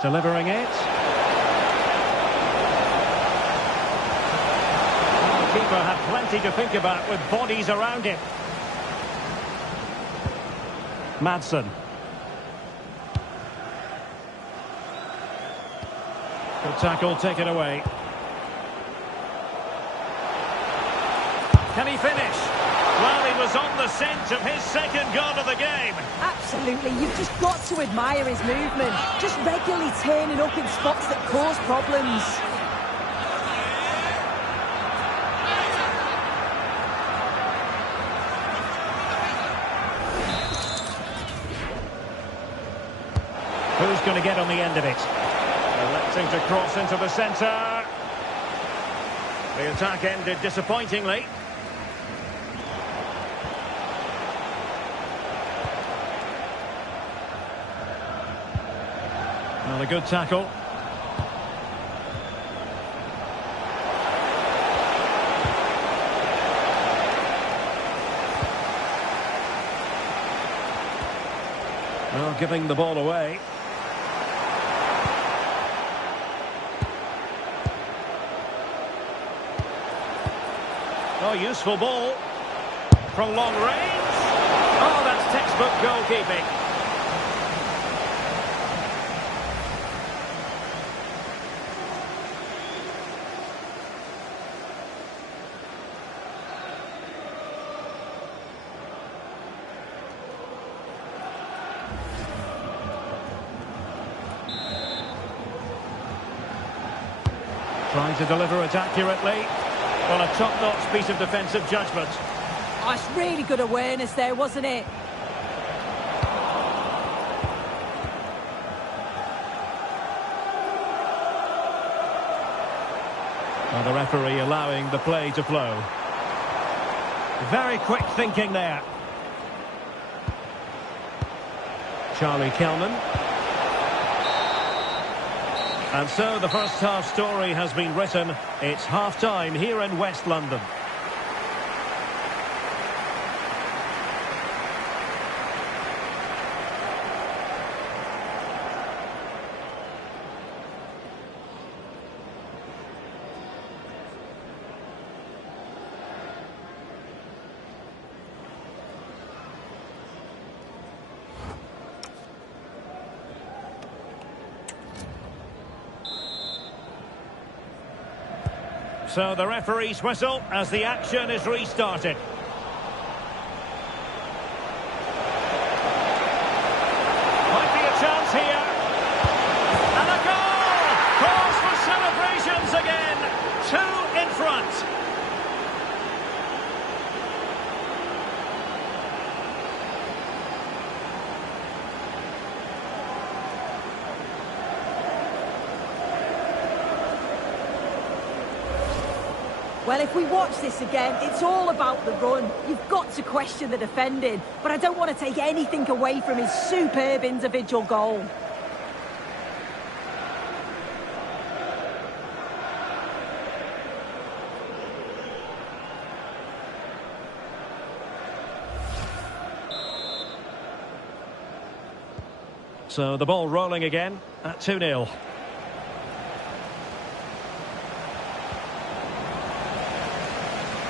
Delivering it. The keeper had plenty to think about with bodies around him. Madsen. Good tackle, taken away. Can he finish? Well, he was on the scent of his second goal of the game. Absolutely, you've just got to admire his movement. Just regularly turning up in spots that cause problems. Who's going to get on the end of it? Electing to cross into the centre. The attack ended disappointingly. Well, a good tackle. Well, giving the ball away. Oh, useful ball. From long range. Oh, that's textbook goalkeeping. Trying to deliver it accurately. Well, a top-notch piece of defensive judgment. Oh, it's really good awareness there, wasn't it? Well, the referee allowing the play to flow. Very quick thinking there. Charlie Kelman. And so the first half story has been written. It's half-time here in West London. So the referee's whistle as the action is restarted. Might be a chance here. And a goal! Calls for celebrations again. 2 in front. Well, if we watch this again, it's all about the run. You've got to question the defending, but I don't want to take anything away from his superb individual goal. So the ball rolling again at 2-0.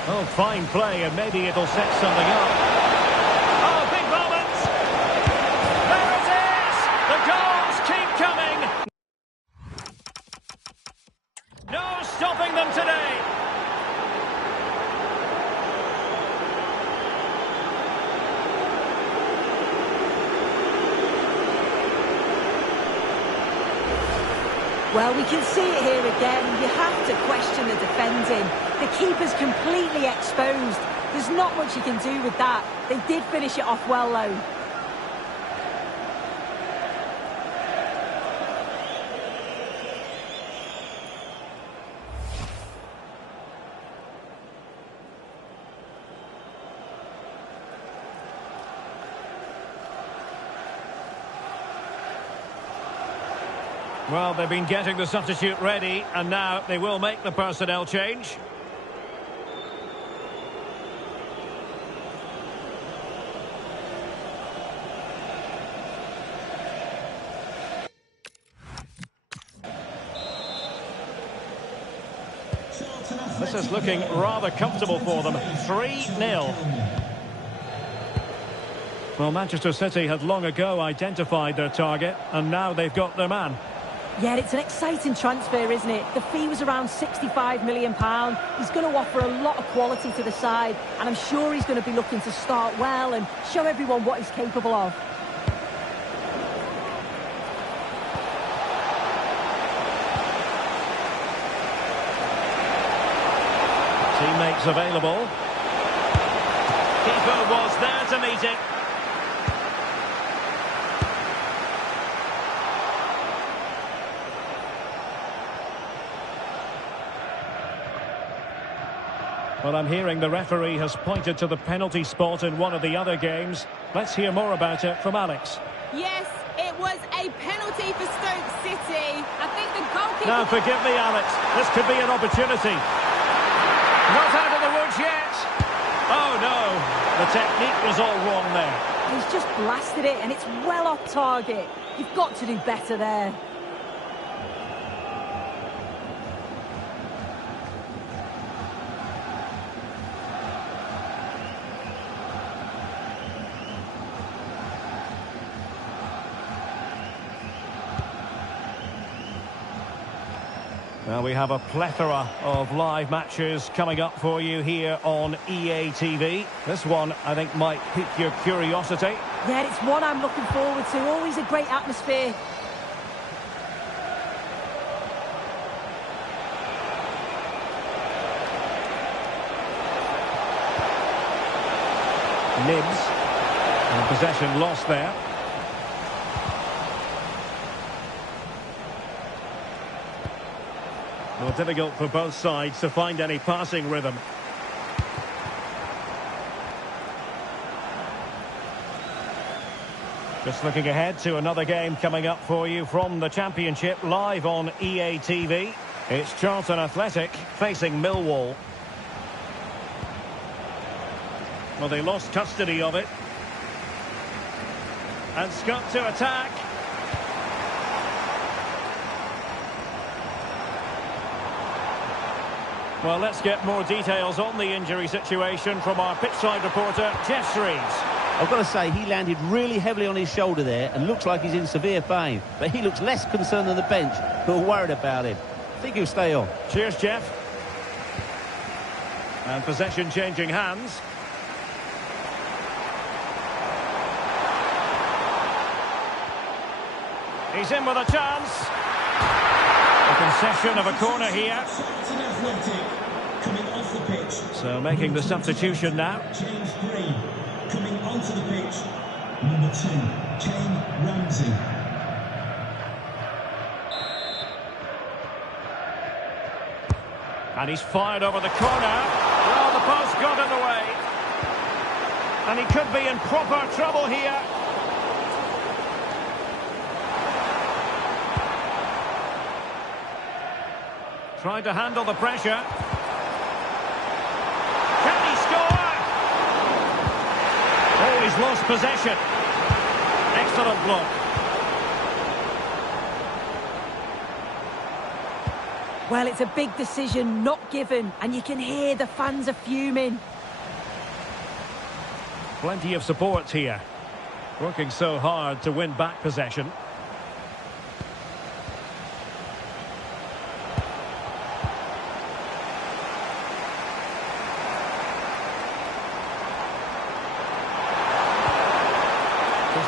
Oh, fine play, and maybe it'll set something up. Oh, big moment! There it is! The goals keep coming! No stopping them today! Well, we can see it here again. You have to question the defending. The keeper's completely exposed. There's not much you can do with that. They did finish it off well, though. Well, they've been getting the substitute ready, and now they will make the personnel change. this is looking rather comfortable for them. 3-0. Well, Manchester City had long ago identified their target, and now they've got their man. Yeah, it's an exciting transfer, isn't it? The fee was around £65 million. He's going to offer a lot of quality to the side, and I'm sure he's going to be looking to start well and show everyone what he's capable of. Teammates available. Keeper was there to meet it. Well, I'm hearing the referee has pointed to the penalty spot in one of the other games. Let's hear more about it from Alex. Yes, it was a penalty for Stoke City. I think the goalkeeper... Now, forgive me, Alex. This could be an opportunity. Not out of the woods yet. Oh, no. The technique was all wrong there. He's just blasted it, and it's well off target. You've got to do better there. Well, we have a plethora of live matches coming up for you here on EA TV. This one, I think, might pique your curiosity. Yeah, it's one I'm looking forward to. Always a great atmosphere. Nibs. And possession lost there. Well, difficult for both sides to find any passing rhythm. Just looking ahead to another game coming up for you from the Championship, live on EA TV. It's Charlton Athletic facing Millwall. Well, they lost custody of it. And Scott to attack. Well, let's get more details on the injury situation from our pitchside reporter, Jeff Reeves. I've got to say, he landed really heavily on his shoulder there and looks like he's in severe pain. But he looks less concerned than the bench, who are worried about him. I think he'll stay on. Cheers, Jeff. And possession changing hands. He's in with a chance. A concession of a corner here. Coming off the pitch. So making the substitution now. James Green coming onto the pitch. Number 2, Kane Ramsey. And he's fired over the corner. Well, the post got in the way. And he could be in proper trouble here. Trying to handle the pressure. Can he score? Oh, he's lost possession. Excellent block. Well, it's a big decision, not given, and you can hear the fans are fuming. Plenty of support here. Working so hard to win back possession.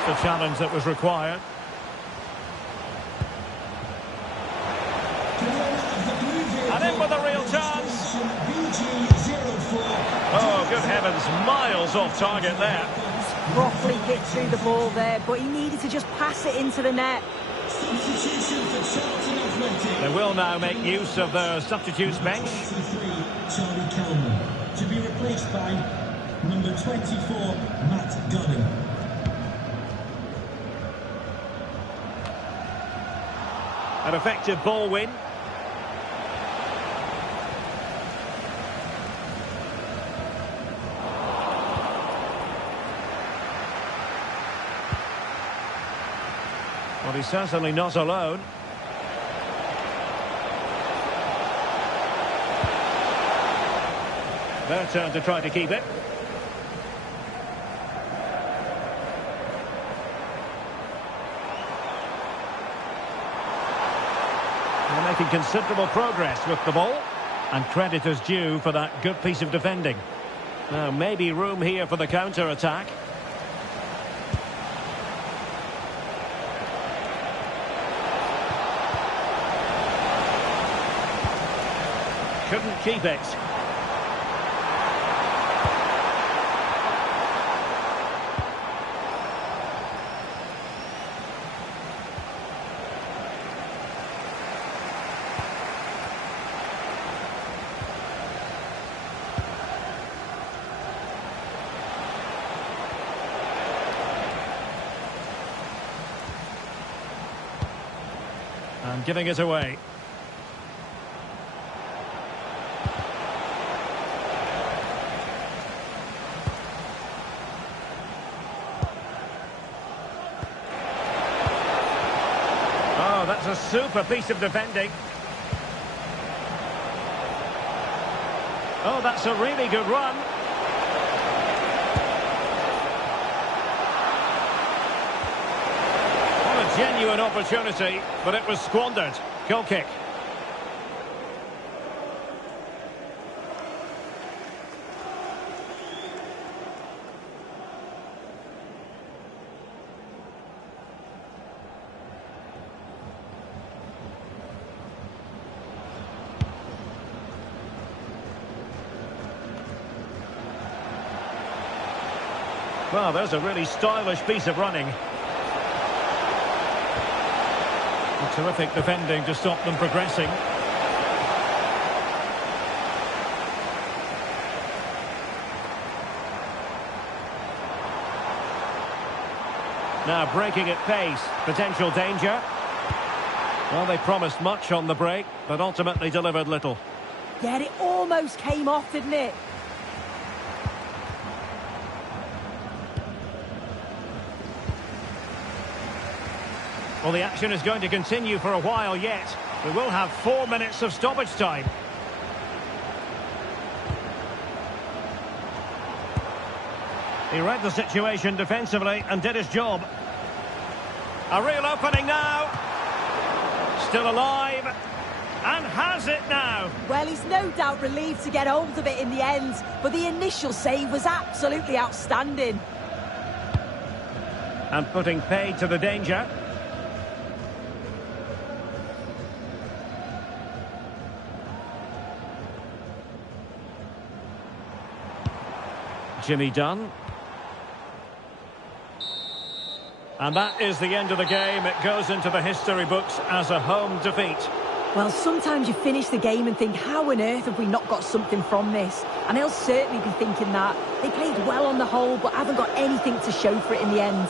The challenge that was required. And in with a real chance. Oh, good heavens, miles off target there. Properly hit through the ball there, but he needed to just pass it into the net. They will now make use of their substitutes bench. Charlie Calman to be replaced by number 24, Matt Gunning. An effective ball win. Well, he's certainly not alone. Their turn to try to keep it. They're making considerable progress with the ball. And credit is due for that good piece of defending. Now, maybe room here for the counter-attack. Couldn't keep it. And giving it away. Oh, that's a super piece of defending. Oh, that's a really good run. What a genuine opportunity, but it was squandered. Goal kick. Well, there's a really stylish piece of running. A terrific defending to stop them progressing. Now breaking at pace, potential danger. Well, they promised much on the break, but ultimately delivered little. Yeah, it almost came off, didn't it? Well, the action is going to continue for a while yet. We will have 4 minutes of stoppage time. He read the situation defensively and did his job. A real opening now. Still alive. And has it now. Well, he's no doubt relieved to get hold of it in the end, but the initial save was absolutely outstanding. And putting paid to the danger. Jimmy Dunn. And that is the end of the game. It goes into the history books as a home defeat. Well, sometimes you finish the game and think, how on earth have we not got something from this? And they'll certainly be thinking that. They played well on the whole, but haven't got anything to show for it in the end.